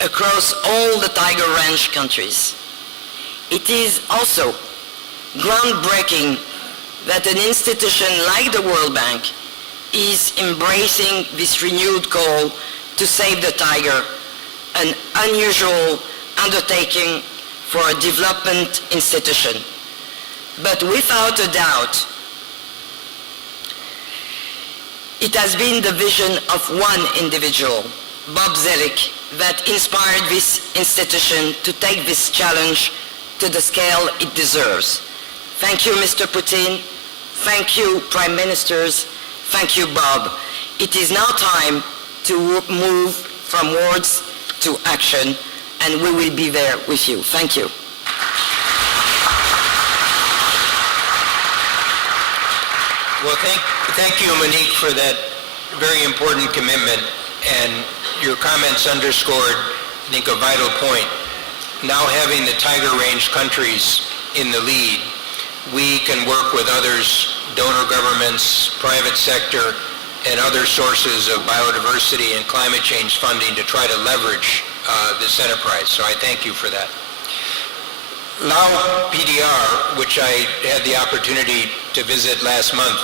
across all the tiger ranch countries. It is also groundbreaking that an institution like the World Bank is embracing this renewed call to save the tiger, an unusual undertaking for a development institution. But without a doubt, it has been the vision of one individual, Bob Zelik, that inspired this institution to take this challenge to the scale it deserves. Thank you, Mr. Putin. Thank you, Prime Ministers. Thank you, Bob. It is now time to move from words to action, and we will be there with you. Thank you. Well, thank you, Monique, for that very important commitment, and your comments underscored, I think, a vital point. Now having the Tiger Range countries in the lead, we can work with others, donor governments, private sector, and other sources of biodiversity and climate change funding to try to leverage this enterprise. So I thank you for that. Lao PDR, which I had the opportunity to visit last month,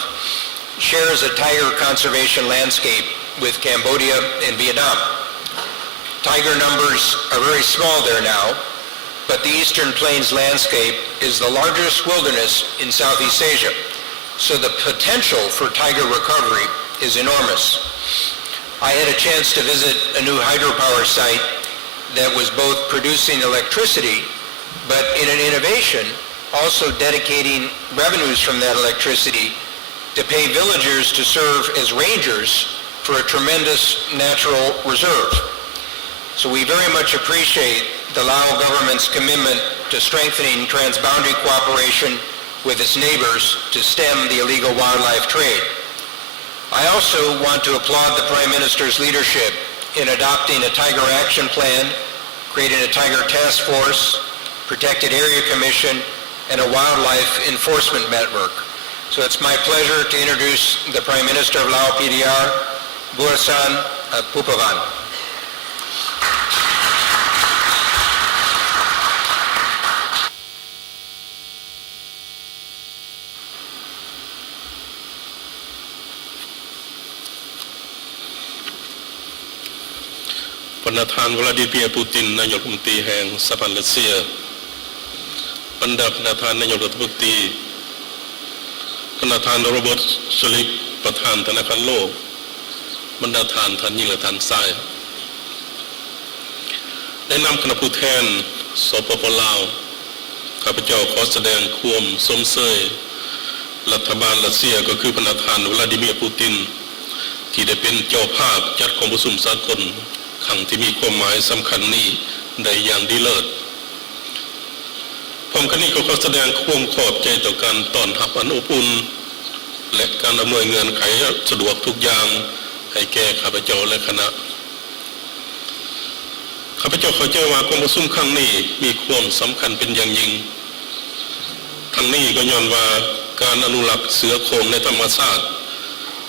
shares a tiger conservation landscape with Cambodia and Vietnam. Tiger numbers are very small there now, but the Eastern Plains landscape is the largest wilderness in Southeast Asia, so the potential for tiger recovery is enormous. I had a chance to visit a new hydropower site that was both producing electricity, but in an innovation, also dedicating revenues from that electricity to pay villagers to serve as rangers for a tremendous natural reserve. So we very much appreciate the Lao government's commitment to strengthening transboundary cooperation with its neighbors to stem the illegal wildlife trade. I also want to applaud the Prime Minister's leadership in adopting a Tiger Action Plan, creating a Tiger Task Force, Protected Area Commission, and a Wildlife Enforcement Network. So it's my pleasure to introduce the Prime Minister of Lao PDR, Bursan Pupavan. Penatahan Vladimir Putin นายกรัฐมนตรีแห่งสหพันธ์รัสเซียบรรดาประธานนายกรัฐมนตรีประธานโรเบิร์ตสลิกประธานธนาคารโลกบรรดาท่านยิ่งและท่านทรายในนามคณะผู้แทนสปป.ลาวข้าพเจ้าขอแสดงความสมเสยรัฐบาลรัสเซียก็คือประธานวลาดิเมียร์ปูตินที่ได้เป็นเจ้าภาพจัดของประชุมสากลครั้งที่มีความหมายสำคัญนี้ได้อย่างดีเลิศพร้อมกันนี้ก็ขอแสดงความขอบใจต่อการต้อนรับอันอบอุ่นและการอำนวยเงื่อนไขสะดวกทุกอย่างให้แก่ข้าพเจ้าและคณะข้าพเจ้าเข้าใจว่าการประชุมครั้งนี้มีความสำคัญเป็นอย่างยิ่งทั้งนี้ก็ย้อนว่าการอนุรักษ์เสือโคร่งในธรรมชาติ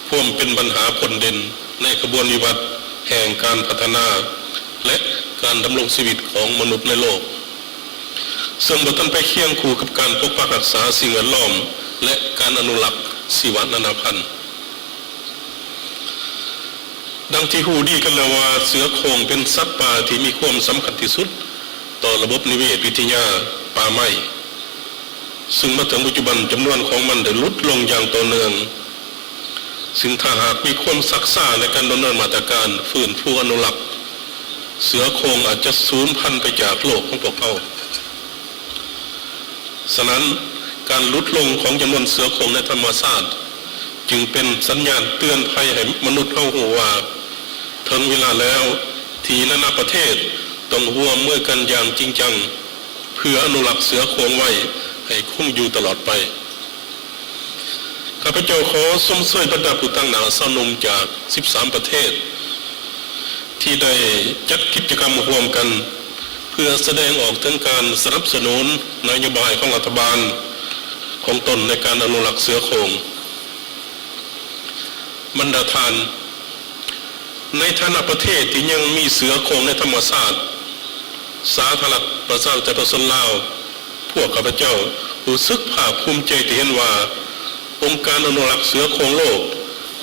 พ่วงเป็นปัญหาผลเด่นในขบวนวิวัฒน์แห่งการพัฒนาและการดำรงชีวิตของมนุษย์ในโลกซึ่งบ่ทันไปเคียงคู่กับการปกปักรักษาสิ่งแวดล้อมและการอนุรักษ์ชีวนานาพันธุ์ดังที่ฮู้ดีกันแล้วว่าเสือโคร่งเป็นสัตว์ป่าที่มีความสำคัญที่สุดต่อระบบนิเวศวิทยาป่าไม้ซึ่งมาถึงปัจจุบันจำนวนของมันได้ลดลงอย่างต่อเนื่องซึ่งถ้าหากมีความศักดิ์สิทธิ์ในการดำเนินมาตรการฟื้นฟูอนุรักษ์เสือโคร่งอาจจะสูญพันธุ์ไปจากโลกของพวกเขาฉะนั้นการลดลงของจำนวนเสือโคร่งในธรรมชาติจึงเป็นสัญญาณเตือนภัยให้มนุษย์เฮารู้ว่าถึงเวลาแล้วที่นานาประเทศต้องร่วมมือกันอย่างจริงจังเพื่ออนุรักษ์เสือโคร่งไว้ให้คงอยู่ตลอดไปข้าพเจ้าขอสมเสยบรรดาผู้ตั้งหน้าสาวหนุ่มจาก13ประเทศที่ได้จัดกิจกรรมร่วมกันเพื่อแสดงออกถึงการสนับสนุนนโยบายของรัฐบาลของตนในการอนุรักษ์เสือโคร่งบรรดาท่านในฐานะประเทศที่ยังมีเสือโคร่งในธรรมชาติสาธารณรัฐประชาธิปไตยลาวพวกข้าพเจ้ารู้สึกภาคภูมิใจที่เห็นว่าองค์การอนุรักษ์เสือโคร่งโลก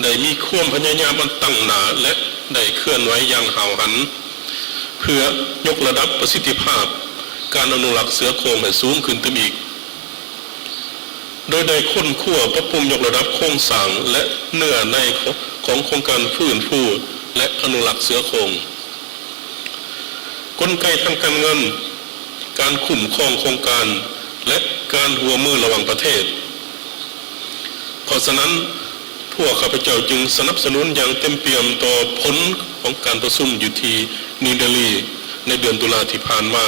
ได้มีความพยายามอันตั้งหน้าและได้เคลื่อนไหวอย่างหาวหันเพื่อยกระดับประสิทธิภาพการอนุรักษ์เสือโคร่งให้สูงขึ้นอีกโดยได้ค้นคว้าปรับปรุงยกระดับโครงสร้างและเนื้อในของโครงการฟื้นฟูและอนุรักษ์เสือโคร่งกลไกทางการเงินการคุ้มครองโครงการและการร่วมมือระหว่างประเทศเพราะฉะนั้นพวกข้าพเจ้าจึงสนับสนุนอย่างเต็มเปี่ยมต่อผลของการประชุมอยู่ที่ นิวเดลีในเดือนตุลาที่ผ่านมา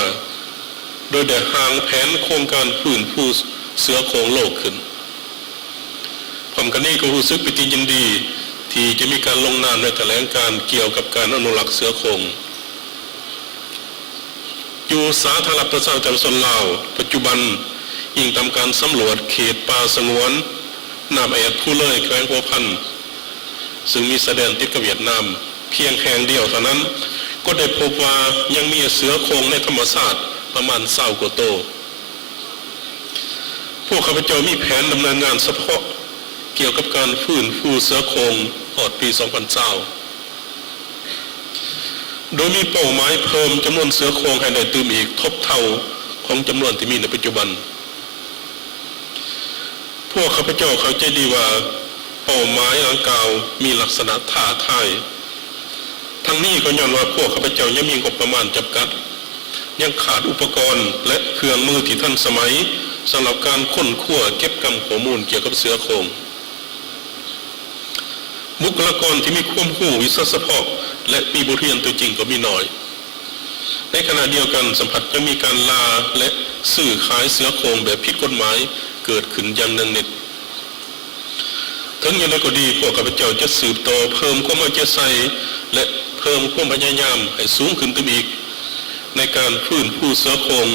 โดยได้หางแผนโครงการฟื้นฟูเสือโคร่งโลกขึ้นพร้อมกันนี้ก็รู้สึกปิติยินดีที่จะมีการลงนามในแถลงการเกี่ยวกับการอนุรักษ์เสือโคร่งอยู่สาธารณรัฐประชาชนลาวปัจจุบันยิ่งทำการสำรวจเขตป่าสงวนน้ำแอดผู้เลยแขวงหัวพันซึ่งมีแสดนติดกับเวียดนามเพียงแห่งเดียวเท่านั้นก็ได้พบว่ายังมีเสือโคร่งในธรรมชาติประมาณ20 กว่าตัวพวกข้าพเจ้ามีแผนดำเนินงานเฉพาะเกี่ยวกับการฟื้นฟูเสือโคร่งฮอดปี 2020โดยมีเป้าหมายเพิ่มจำนวนเสือโคร่งให้ได้เติมอีกทบเท่าของจำนวนที่มีในปัจจุบันพวกข้าพเจ้าเข้าใจดีว่าเป้าหมายดังกล่าวมีลักษณะท้าทายทั้งนี้ก็ย้อนว่าพวกข้าพเจ้ายังมีงบประมาณจำกัดยังขาดอุปกรณ์และเครื่องมือที่ทันสมัยสำหรับการค้นคว้าเก็บกำข้อมูลเกี่ยวกับเสือโคร่งบุคลากรที่มีความรู้วิชาเฉพาะและมีบทเรียนตัวจริงก็มีน้อยในขณะเดียวกันสัมผัสจะมีการล่าและซื้อขายเสือโคร่งแบบผิดกฎหมายเกิดขึ้นอย่างเนืองนิดทั้งอย่างไรก็ดีพวกข้าพเจ้าจะสืบต่อเพิ่มความเอาใจใส่และเพิ่มความพยายามให้สูงขึ้นขึ้นอีกในการฟื้นฟูเสือโคร่ง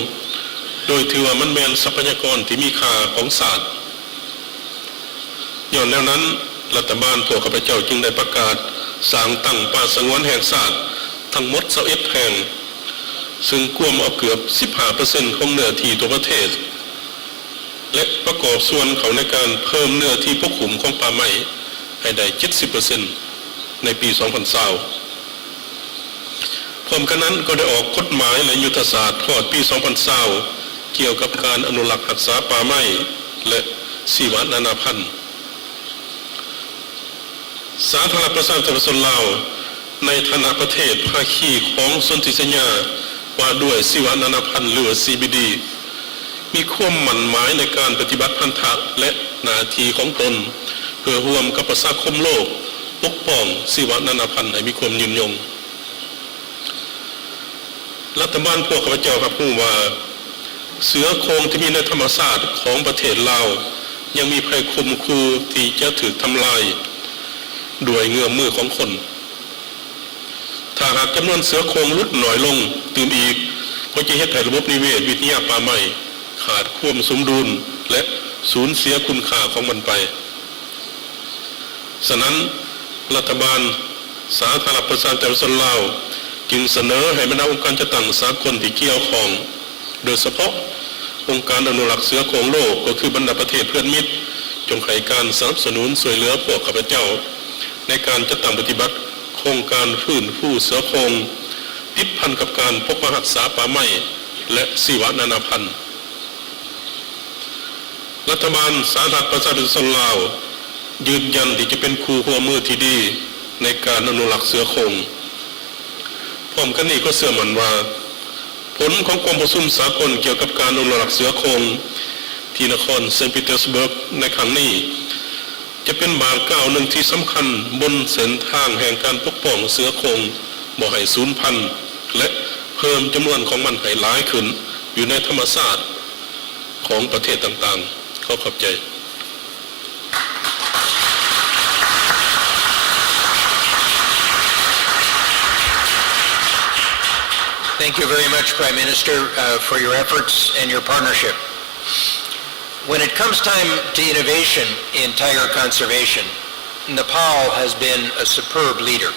โดยถือว่ามันเป็นทรัพยากรที่มีค่าของศาสตร์ย้อนแนวนั้นรัฐบาลพวกข้าพเจ้าจึงได้ประกาศสร้างตั้งป่าสงวนแห่งชาติทั้งหมด21 แห่งซึ่งกลุ่มเอาเกือบ 15% ของเนื้อที่ตัวประเทศและประกอบส่วนเขาในการเพิ่มเนื้อที่ปกคลุมของป่าไม้ให้ได้ 70% ในปี 2020พร้อมกันนั้นก็ได้ออกกฎหมายและยุทธศาสตร์ทอดปี 2020 เกี่ยวกับการอนุรักษ์รักษาป่าไม้และชีวนานาพันธุ์สาธารณรัฐประชาชนลาวในฐานะประเทศภาคีของสนธิสัญญาว่าด้วยชีวนานาพันธุ์หรือ CBD มีความหมั่นหมายในการปฏิบัติพันธะและหน้าที่ของตนเพื่อร่วมกับประชาคมโลกปกป้องชีวนานาพันธุ์ให้มีความยืนยงรัฐบาลพวกข้าพเจ้าครับรู้ว่าเสือโคร่งที่มีในธรรมชาติของประเทศลาวยังมีภัยคุมคูที่จะถูกทำลายด้วยเงื้อมมือของคนถ้าหากจำนวนเสือโคร่งลดน้อยลงตื่นอีกก็จะเฮ็ดให้ระบบนิเวศวิทยาป่าไม้ขาดความสมดุลและสูญเสียคุณค่าของมันไปฉะนั้นรัฐบาลสาธารณรัฐประชาชนลาวจึงเสนอให้บรรดาองค์การจัดตั้งสากลที่เกี่ยวข้องโดยเฉพาะองค์การอนุรักษ์เสือโคร่งโลกก็คือบรรดาประเทศเพื่อนมิตรจงให้การสนับสนุนช่วยเหลือพวกข้าพเจ้าในการจัดตั้งปฏิบัติโครงการฟื้นฟูเสือโคร่งติดพันกับการปกปักรักษาป่าไม้และชีวนานาพันธุ์รัฐบาลสาธารณรัฐประชาชนลาวยืนยันที่จะเป็นคู่ร่วมมือที่ดีในการอนุรักษ์เสือโคร่งพร้อมกันนี้ก็เชื่อมั่นว่าผลของการประชุมสากลเกี่ยวกับการอนุรักษ์เสือโคร่งที่นครเซนต์ปีเตอร์สเบิร์กในครั้งนี้จะเป็นบาทก้าวหนึ่งที่สำคัญบนเส้นทางแห่งการปกป้องเสือโคร่งบ่ให้สูญพันธุ์และเพิ่มจำนวนของมันให้หลายขึ้นอยู่ในธรรมชาติของประเทศต่างๆขอบใจ Thank you very much, Prime Minister, for your efforts and your partnership. When it comes time to innovation in tiger conservation, Nepal has been a superb leader.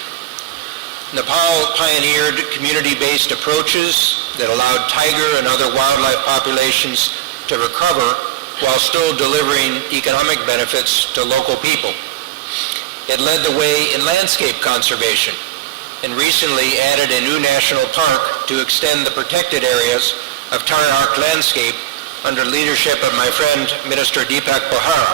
Nepal pioneered community-based approaches that allowed tiger and other wildlife populations to recover while still delivering economic benefits to local people. It led the way in landscape conservation and recently added a new national park to extend the protected areas of Tarnak landscape under leadership of my friend Minister Deepak Bohara.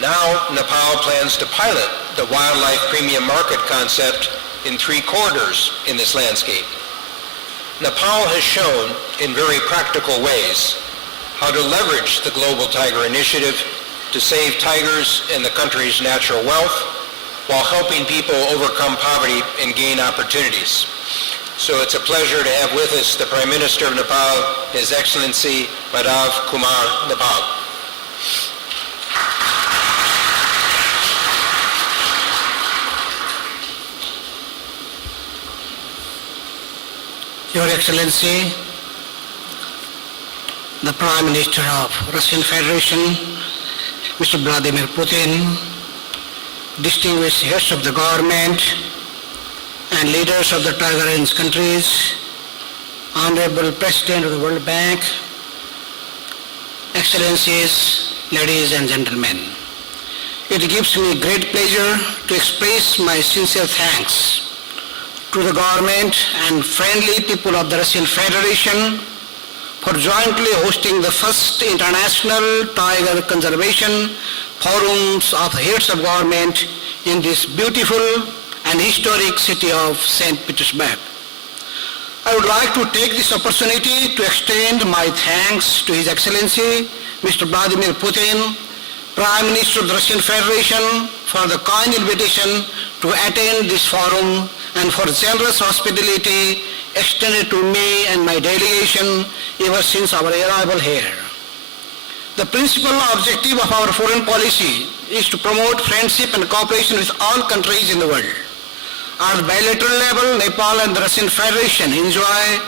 Now Nepal plans to pilot the wildlife premium market concept in 3 corridors in this landscape. Nepal has shown in very practical ways how to leverage the Global Tiger Initiative to save tigers and the country's natural wealth while helping people overcome poverty and gain opportunities. So it's a pleasure to have with us the Prime Minister of Nepal, His Excellency Madhav Kumar Nepal. Your Excellency, the Prime Minister of Russian Federation, Mr. Vladimir Putin, distinguished heads of the government and leaders of the Tiger Range countries, Honorable President of the World Bank, Excellencies, ladies and gentlemen. It gives me great pleasure to express my sincere thanks to the government and friendly people of the Russian Federation for jointly hosting the first international tiger conservation forums of heads of government in this beautiful and historic city of St. Petersburg. I would like to take this opportunity to extend my thanks to His Excellency Mr. Vladimir Putin, Prime Minister of the Russian Federation, for the kind invitation to attend this forum and for generous hospitality extended to me and my delegation ever since our arrival here. The principal objective of our foreign policy is to promote friendship and cooperation with all countries in the world. At the bilateral level, Nepal and the Russian Federation enjoy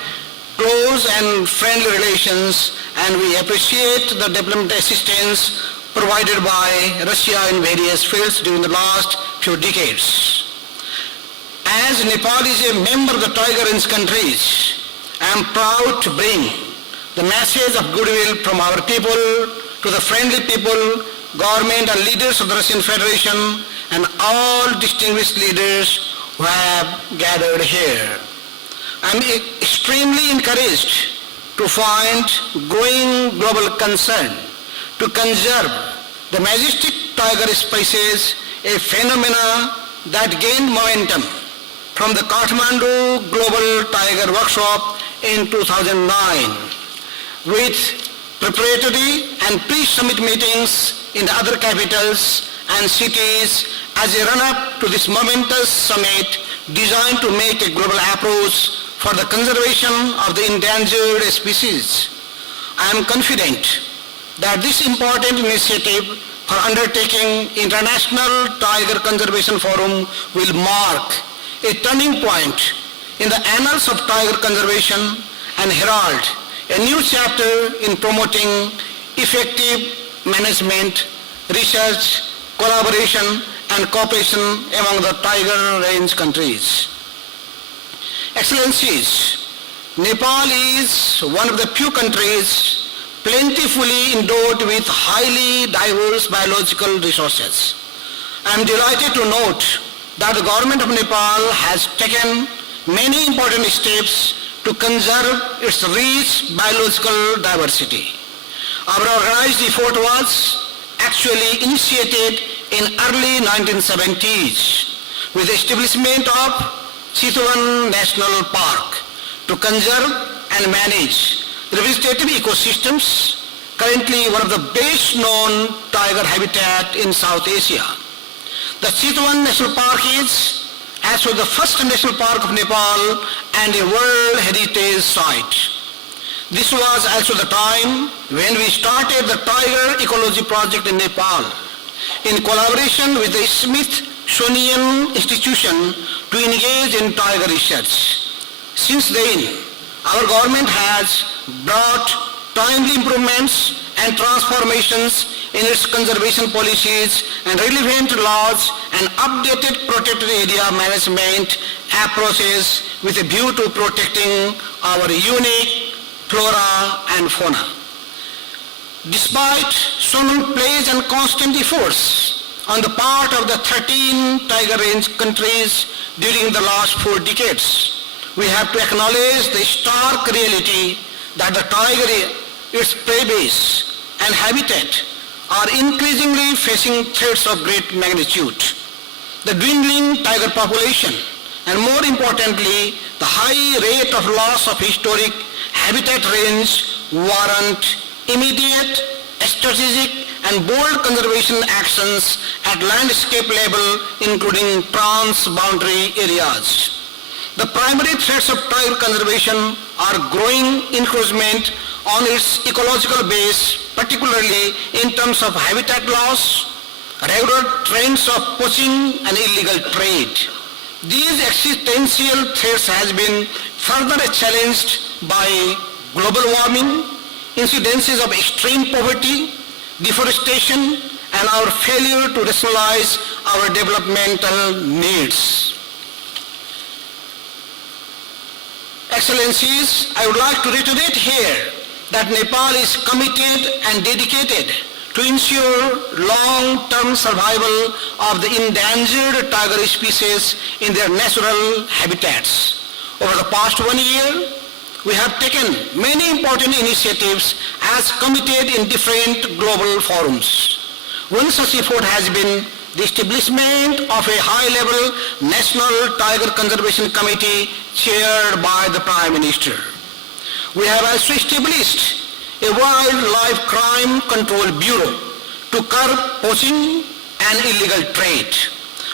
close and friendly relations, and we appreciate the development assistance provided by Russia in various fields during the last few decades. As Nepal is a member of the Tiger Range countries, I am proud to bring the message of goodwill from our people to the friendly people, government and leaders of the Russian Federation and all distinguished leaders who have gathered here. I am extremely encouraged to find growing global concern to conserve the majestic tiger species, a phenomena that gained momentum from the Kathmandu Global Tiger Workshop in 2009, with preparatory and pre-summit meetings in the other capitals and cities as a run-up to this momentous summit designed to make a global approach for the conservation of the endangered species. I am confident that this important initiative for undertaking International Tiger Conservation Forum will mark a turning point in the annals of tiger conservation and herald a new chapter in promoting effective management, research, collaboration and cooperation among the tiger range countries. Excellencies, Nepal is one of the few countries plentifully endowed with highly diverse biological resources. I am delighted to note that the government of Nepal has taken many important steps to conserve its rich biological diversity. Our organized effort was actually initiated in early 1970s with the establishment of Chitwan National Park to conserve and manage representative ecosystems, currently one of the best known tiger habitat in South Asia. The Chitwan National Park is, as was the first national park of Nepal and a World Heritage Site. This was also the time when we started the Tiger Ecology Project in Nepal in collaboration with the Smithsonian Institution to engage in tiger research. Since then, our government has brought timely improvements and transformations in its conservation policies and relevant laws and updated protected area management approaches with a view to protecting our unique flora and fauna. Despite so many pledges and constant efforts on the part of the 13 tiger range countries during the last 4 decades, we have to acknowledge the stark reality that the tiger, its prey base and habitat are increasingly facing threats of great magnitude. The dwindling tiger population and more importantly, the high rate of loss of historic habitat range warrant immediate, strategic and bold conservation actions at landscape level, including trans-boundary areas. The primary threats of tiger conservation are growing encroachment on its ecological base, particularly in terms of habitat loss, regular trends of poaching and illegal trade. These existential threats has been further challenged by global warming, incidences of extreme poverty, deforestation, and our failure to rationalize our developmental needs. Excellencies, I would like to reiterate here that Nepal is committed and dedicated to ensure long-term survival of the endangered tiger species in their natural habitats. Over the past 1 year, we have taken many important initiatives as committed in different global forums. One such effort has been the establishment of a high-level National Tiger Conservation Committee chaired by the Prime Minister. We have also established a Wildlife Crime Control Bureau to curb poaching and illegal trade.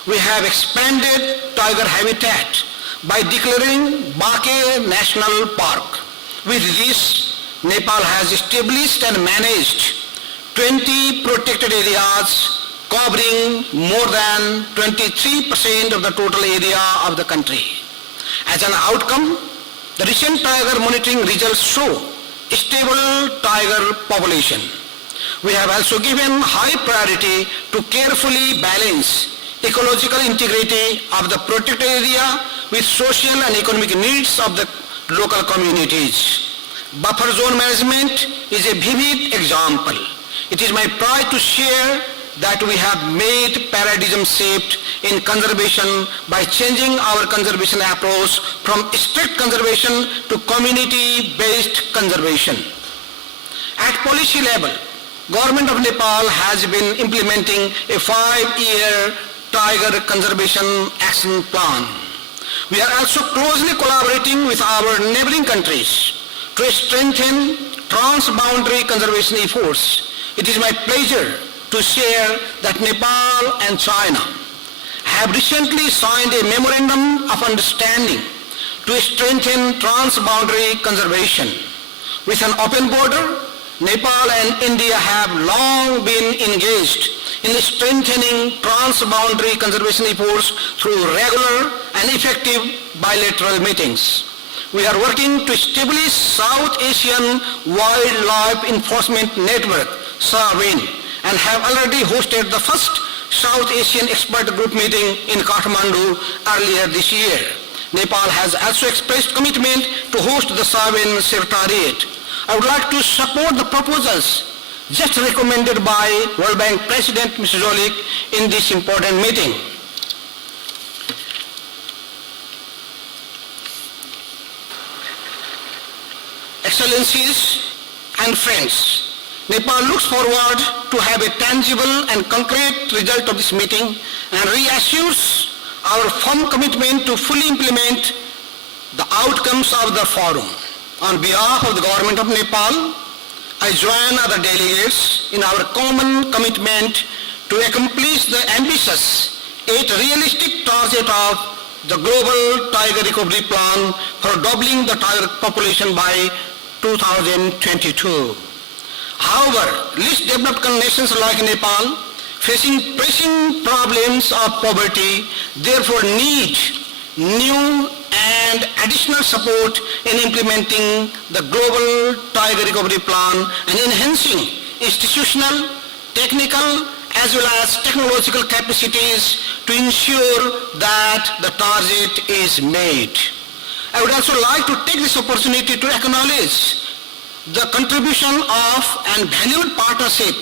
We have expanded tiger habitat by declaring Baque National Park. With this, Nepal has established and managed 20 protected areas covering more than 23% of the total area of the country. As an outcome, the recent tiger monitoring results show a stable tiger population. We have also given high priority to carefully balance ecological integrity of the protected area with social and economic needs of the local communities. Buffer zone management is a vivid example. It is my pride to share that we have made paradigm shift in conservation by changing our conservation approach from strict conservation to community-based conservation. At policy level, Government of Nepal has been implementing a 5-year tiger conservation action plan. We are also closely collaborating with our neighboring countries to strengthen trans-boundary conservation efforts. It is my pleasure to share that Nepal and China have recently signed a memorandum of understanding to strengthen trans-boundary conservation. With an open border, Nepal and India have long been engaged in strengthening trans-boundary conservation efforts through regular and effective bilateral meetings. We are working to establish South Asian Wildlife Enforcement Network, SAWIN, and have already hosted the first South Asian Expert Group meeting in Kathmandu earlier this year. Nepal has also expressed commitment to host the SAWIN Secretariat. I would like to support the proposals just recommended by World Bank President Mr. Zolik in this important meeting. Excellencies and friends, Nepal looks forward to have a tangible and concrete result of this meeting and reassures our firm commitment to fully implement the outcomes of the forum. On behalf of the Government of Nepal, I join other delegates in our common commitment to accomplish the ambitious yet realistic target of the Global Tiger Recovery Plan for doubling the tiger population by 2022. However, least developed nations like Nepal, facing pressing problems of poverty, therefore need new and additional support in implementing the Global Tiger Recovery Plan and enhancing institutional, technical, as well as technological capacities to ensure that the target is made. I would also like to take this opportunity to acknowledge the contribution of and valued partnership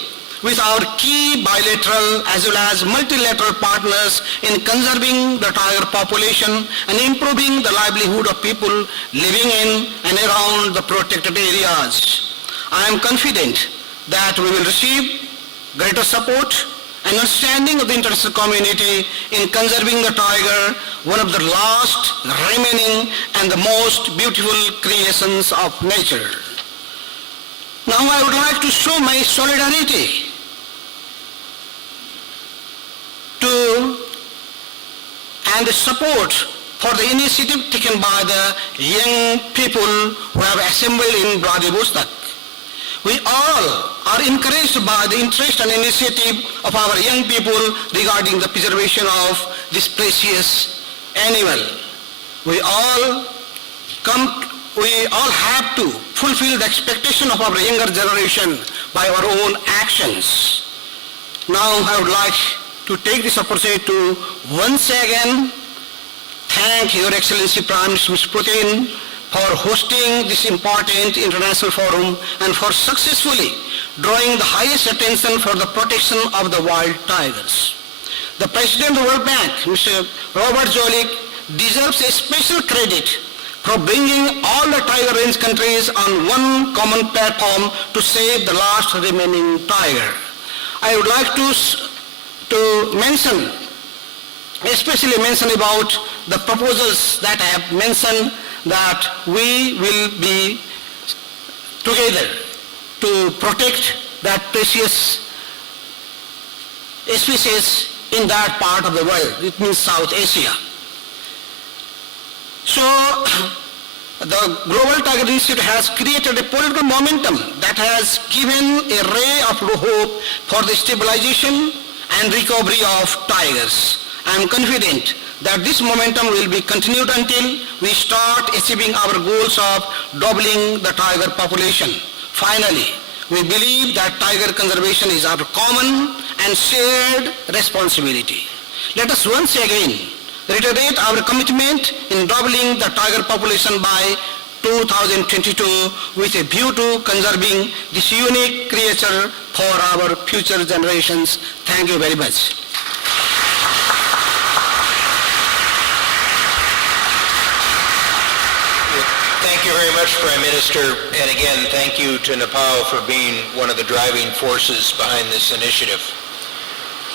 with our key bilateral as well as multilateral partners in conserving the tiger population and improving the livelihood of people living in and around the protected areas. I am confident that we will receive greater support and understanding of the international community in conserving the tiger, one of the last remaining and the most beautiful creations of nature. Now I would like to show my solidarity to and support for the initiative taken by the young people who have assembled in Vladivostok. We all are encouraged by the interest and initiative of our young people regarding the preservation of this precious animal. We all have to fulfill the expectation of our younger generation by our own actions. Now I would like to take this opportunity to once again thank Your Excellency Prime Minister Mr. Putin for hosting this important international forum and for successfully drawing the highest attention for the protection of the wild tigers. The President of the World Bank, Mr. Robert Zoellick, deserves a special credit for bringing all the tiger range countries on one common platform to save the last remaining tiger. I would like to especially mention about the proposals that I have mentioned, that we will be together to protect that precious species in that part of the world. It means South Asia. So the Global Tiger Initiative has created a political momentum that has given a ray of hope for the stabilization and recovery of tigers. I am confident that this momentum will be continued until we start achieving our goals of doubling the tiger population. Finally, we believe that tiger conservation is our common and shared responsibility. Let us once again reiterate our commitment in doubling the tiger population by 2022 with a view to conserving this unique creature for our future generations. Thank you very much. Thank you very much, Prime Minister, and again, thank you to Nepal for being one of the driving forces behind this initiative.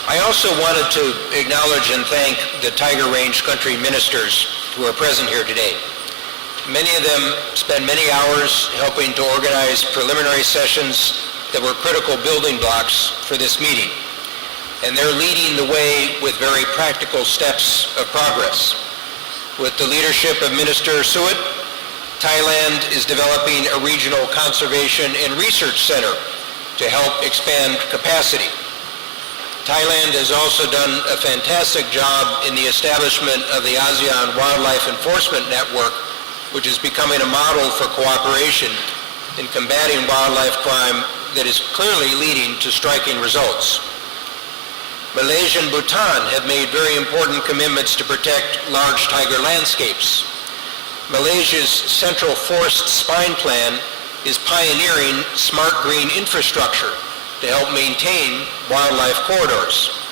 I also wanted to acknowledge and thank the Tiger Range country ministers who are present here today. Many of them spent many hours helping to organize preliminary sessions that were critical building blocks for this meeting, and they're leading the way with very practical steps of progress. With the leadership of Minister Suet, Thailand is developing a regional conservation and research center to help expand capacity. Thailand has also done a fantastic job in the establishment of the ASEAN Wildlife Enforcement Network, which is becoming a model for cooperation in combating wildlife crime that is clearly leading to striking results. Malaysia and Bhutan have made very important commitments to protect large tiger landscapes. Malaysia's Central Forest Spine Plan is pioneering smart green infrastructure to help maintain wildlife corridors.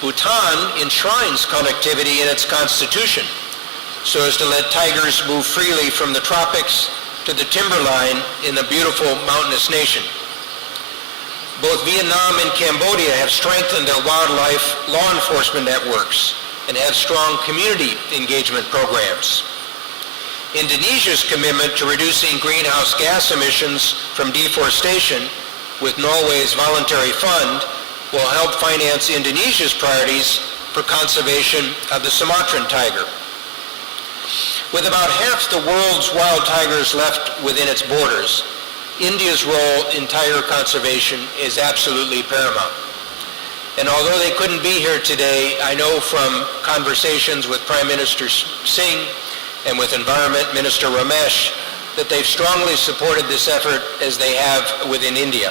Bhutan enshrines connectivity in its constitution so as to let tigers move freely from the tropics to the timberline in the beautiful mountainous nation. Both Vietnam and Cambodia have strengthened their wildlife law enforcement networks and have strong community engagement programs. Indonesia's commitment to reducing greenhouse gas emissions from deforestation with Norway's voluntary fund will help finance Indonesia's priorities for conservation of the Sumatran tiger. With about half the world's wild tigers left within its borders, India's role in tiger conservation is absolutely paramount. And although they couldn't be here today, I know from conversations with Prime Minister Singh and with Environment Minister Ramesh that they've strongly supported this effort as they have within India.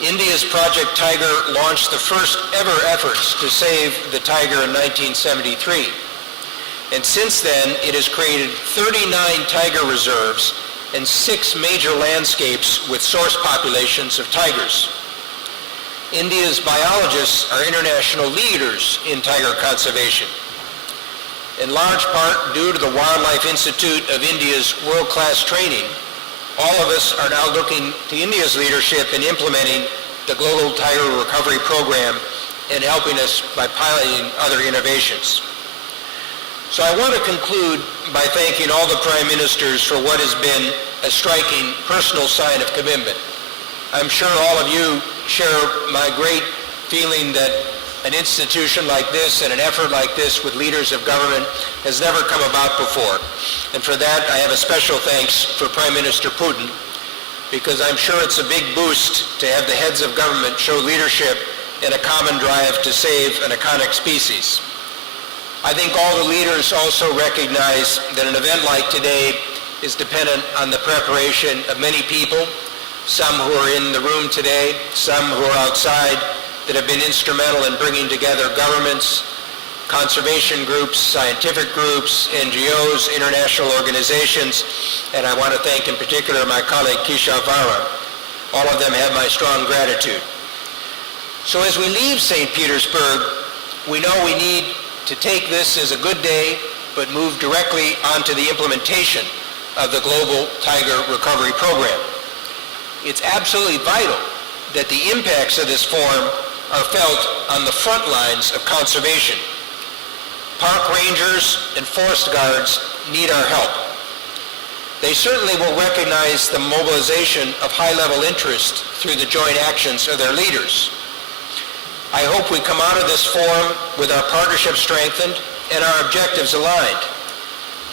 India's Project Tiger launched the first ever efforts to save the tiger in 1973. And since then, it has created 39 tiger reserves and 6 major landscapes with source populations of tigers. India's biologists are international leaders in tiger conservation. In large part due to the Wildlife Institute of India's world-class training, all of us are now looking to India's leadership in implementing the Global Tiger Recovery Program and helping us by piloting other innovations. So I want to conclude by thanking all the Prime Ministers for what has been a striking personal sign of commitment. I'm sure all of you share my great feeling that an institution like this and an effort like this with leaders of government has never come about before. And for that, I have a special thanks for Prime Minister Putin, because I'm sure it's a big boost to have the heads of government show leadership in a common drive to save an iconic species. I think all the leaders also recognize that an event like today is dependent on the preparation of many people, some who are in the room today, some who are outside, that have been instrumental in bringing together governments, conservation groups, scientific groups, NGOs, international organizations, and I want to thank in particular my colleague Kisha Vara. All of them have my strong gratitude. So as we leave St. Petersburg, we know we need to take this as a good day, but move directly onto the implementation of the Global Tiger Recovery Program. It's absolutely vital that the impacts of this forum are felt on the front lines of conservation. Park rangers and forest guards need our help. They certainly will recognize the mobilization of high-level interest through the joint actions of their leaders. I hope we come out of this forum with our partnership strengthened and our objectives aligned,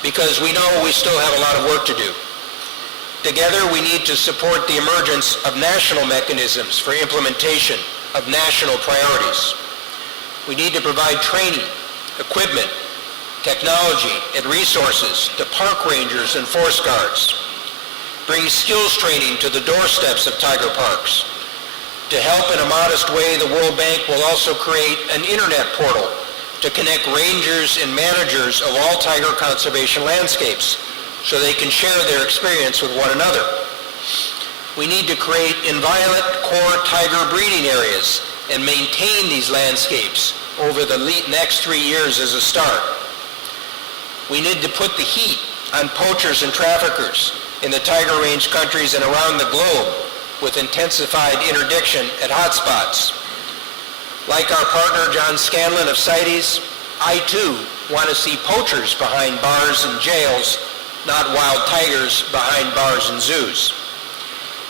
because we know we still have a lot of work to do. Together, we need to support the emergence of national mechanisms for implementation of national priorities. We need to provide training, equipment, technology, and resources to park rangers and forest guards. Bring skills training to the doorsteps of tiger parks. To help in a modest way, the World Bank will also create an internet portal to connect rangers and managers of all tiger conservation landscapes so they can share their experience with one another. We need to create inviolate core tiger breeding areas and maintain these landscapes over the next 3 years as a start. We need to put the heat on poachers and traffickers in the tiger range countries and around the globe with intensified interdiction at hotspots. Like our partner John Scanlon of CITES, I too want to see poachers behind bars and jails, not wild tigers behind bars and zoos.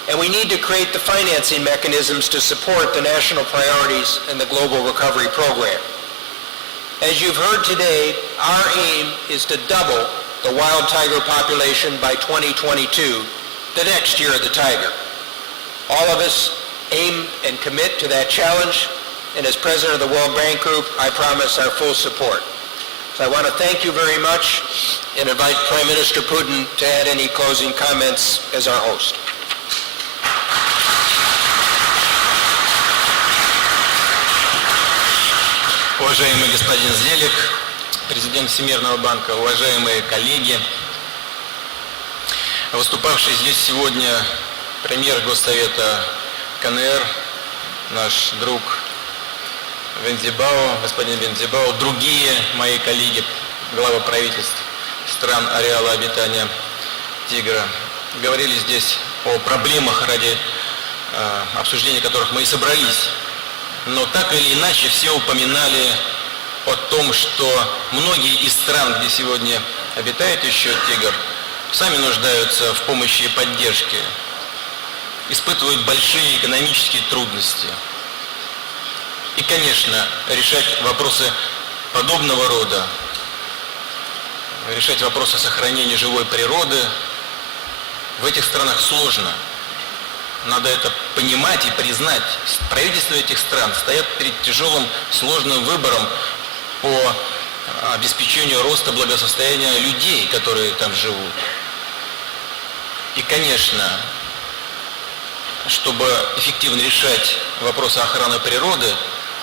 And we need to create the financing mechanisms to support the national priorities and the Global Recovery Program. As you've heard today, our aim is to double the wild tiger population by 2022, the next year of the tiger. All of us aim and commit to that challenge, and as President of the World Bank Group, I promise our full support. So I want to thank you very much and invite Prime Minister Putin to add any closing comments as our host. Уважаемый господин Зелик, президент Всемирного банка, уважаемые коллеги, выступавший здесь сегодня премьер Госсовета КНР, наш друг Вензибао, господин Вензибао, другие мои коллеги, главы правительств стран ареала обитания тигра, говорили здесь о проблемах, ради обсуждения которых мы и собрались. Но так или иначе все упоминали о том, что многие из стран, где сегодня обитает еще тигр, сами нуждаются в помощи и поддержке, испытывают большие экономические трудности. И, конечно, решать вопросы подобного рода, решать вопросы сохранения живой природы в этих странах сложно. Надо это понимать и признать. Правительства этих стран стоят перед тяжелым, сложным выбором по обеспечению роста благосостояния людей, которые там живут. И, конечно, чтобы эффективно решать вопросы охраны природы,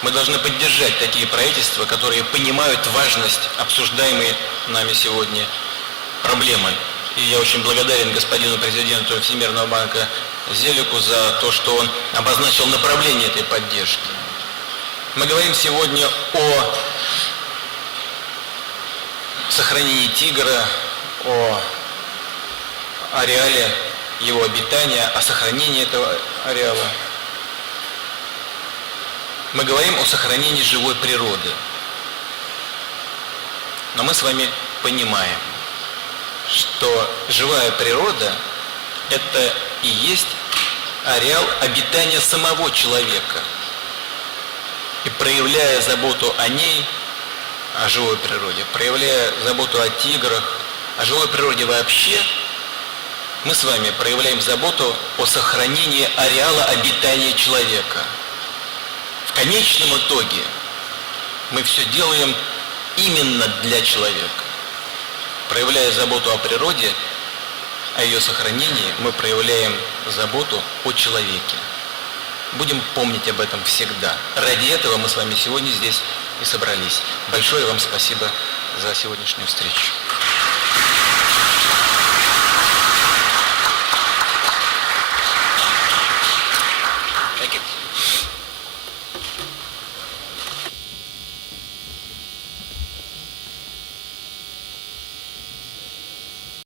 мы должны поддержать такие правительства, которые понимают важность обсуждаемой нами сегодня проблемы. И я очень благодарен господину президенту Всемирного банка Зелику за то, что он обозначил направление этой поддержки. Мы говорим сегодня о сохранении тигра, о ареале его обитания, о сохранении этого ареала. Мы говорим о сохранении живой природы. Но мы с вами понимаем, что живая природа – это и есть ареал обитания самого человека. И проявляя заботу о ней, о живой природе, проявляя заботу о тиграх, о живой природе вообще, мы с вами проявляем заботу о сохранении ареала обитания человека. В конечном итоге мы все делаем именно для человека. Проявляя заботу о природе, о ее сохранении, мы проявляем заботу о человеке. Будем помнить об этом всегда. Ради этого мы с вами сегодня здесь и собрались. Большое вам спасибо за сегодняшнюю встречу.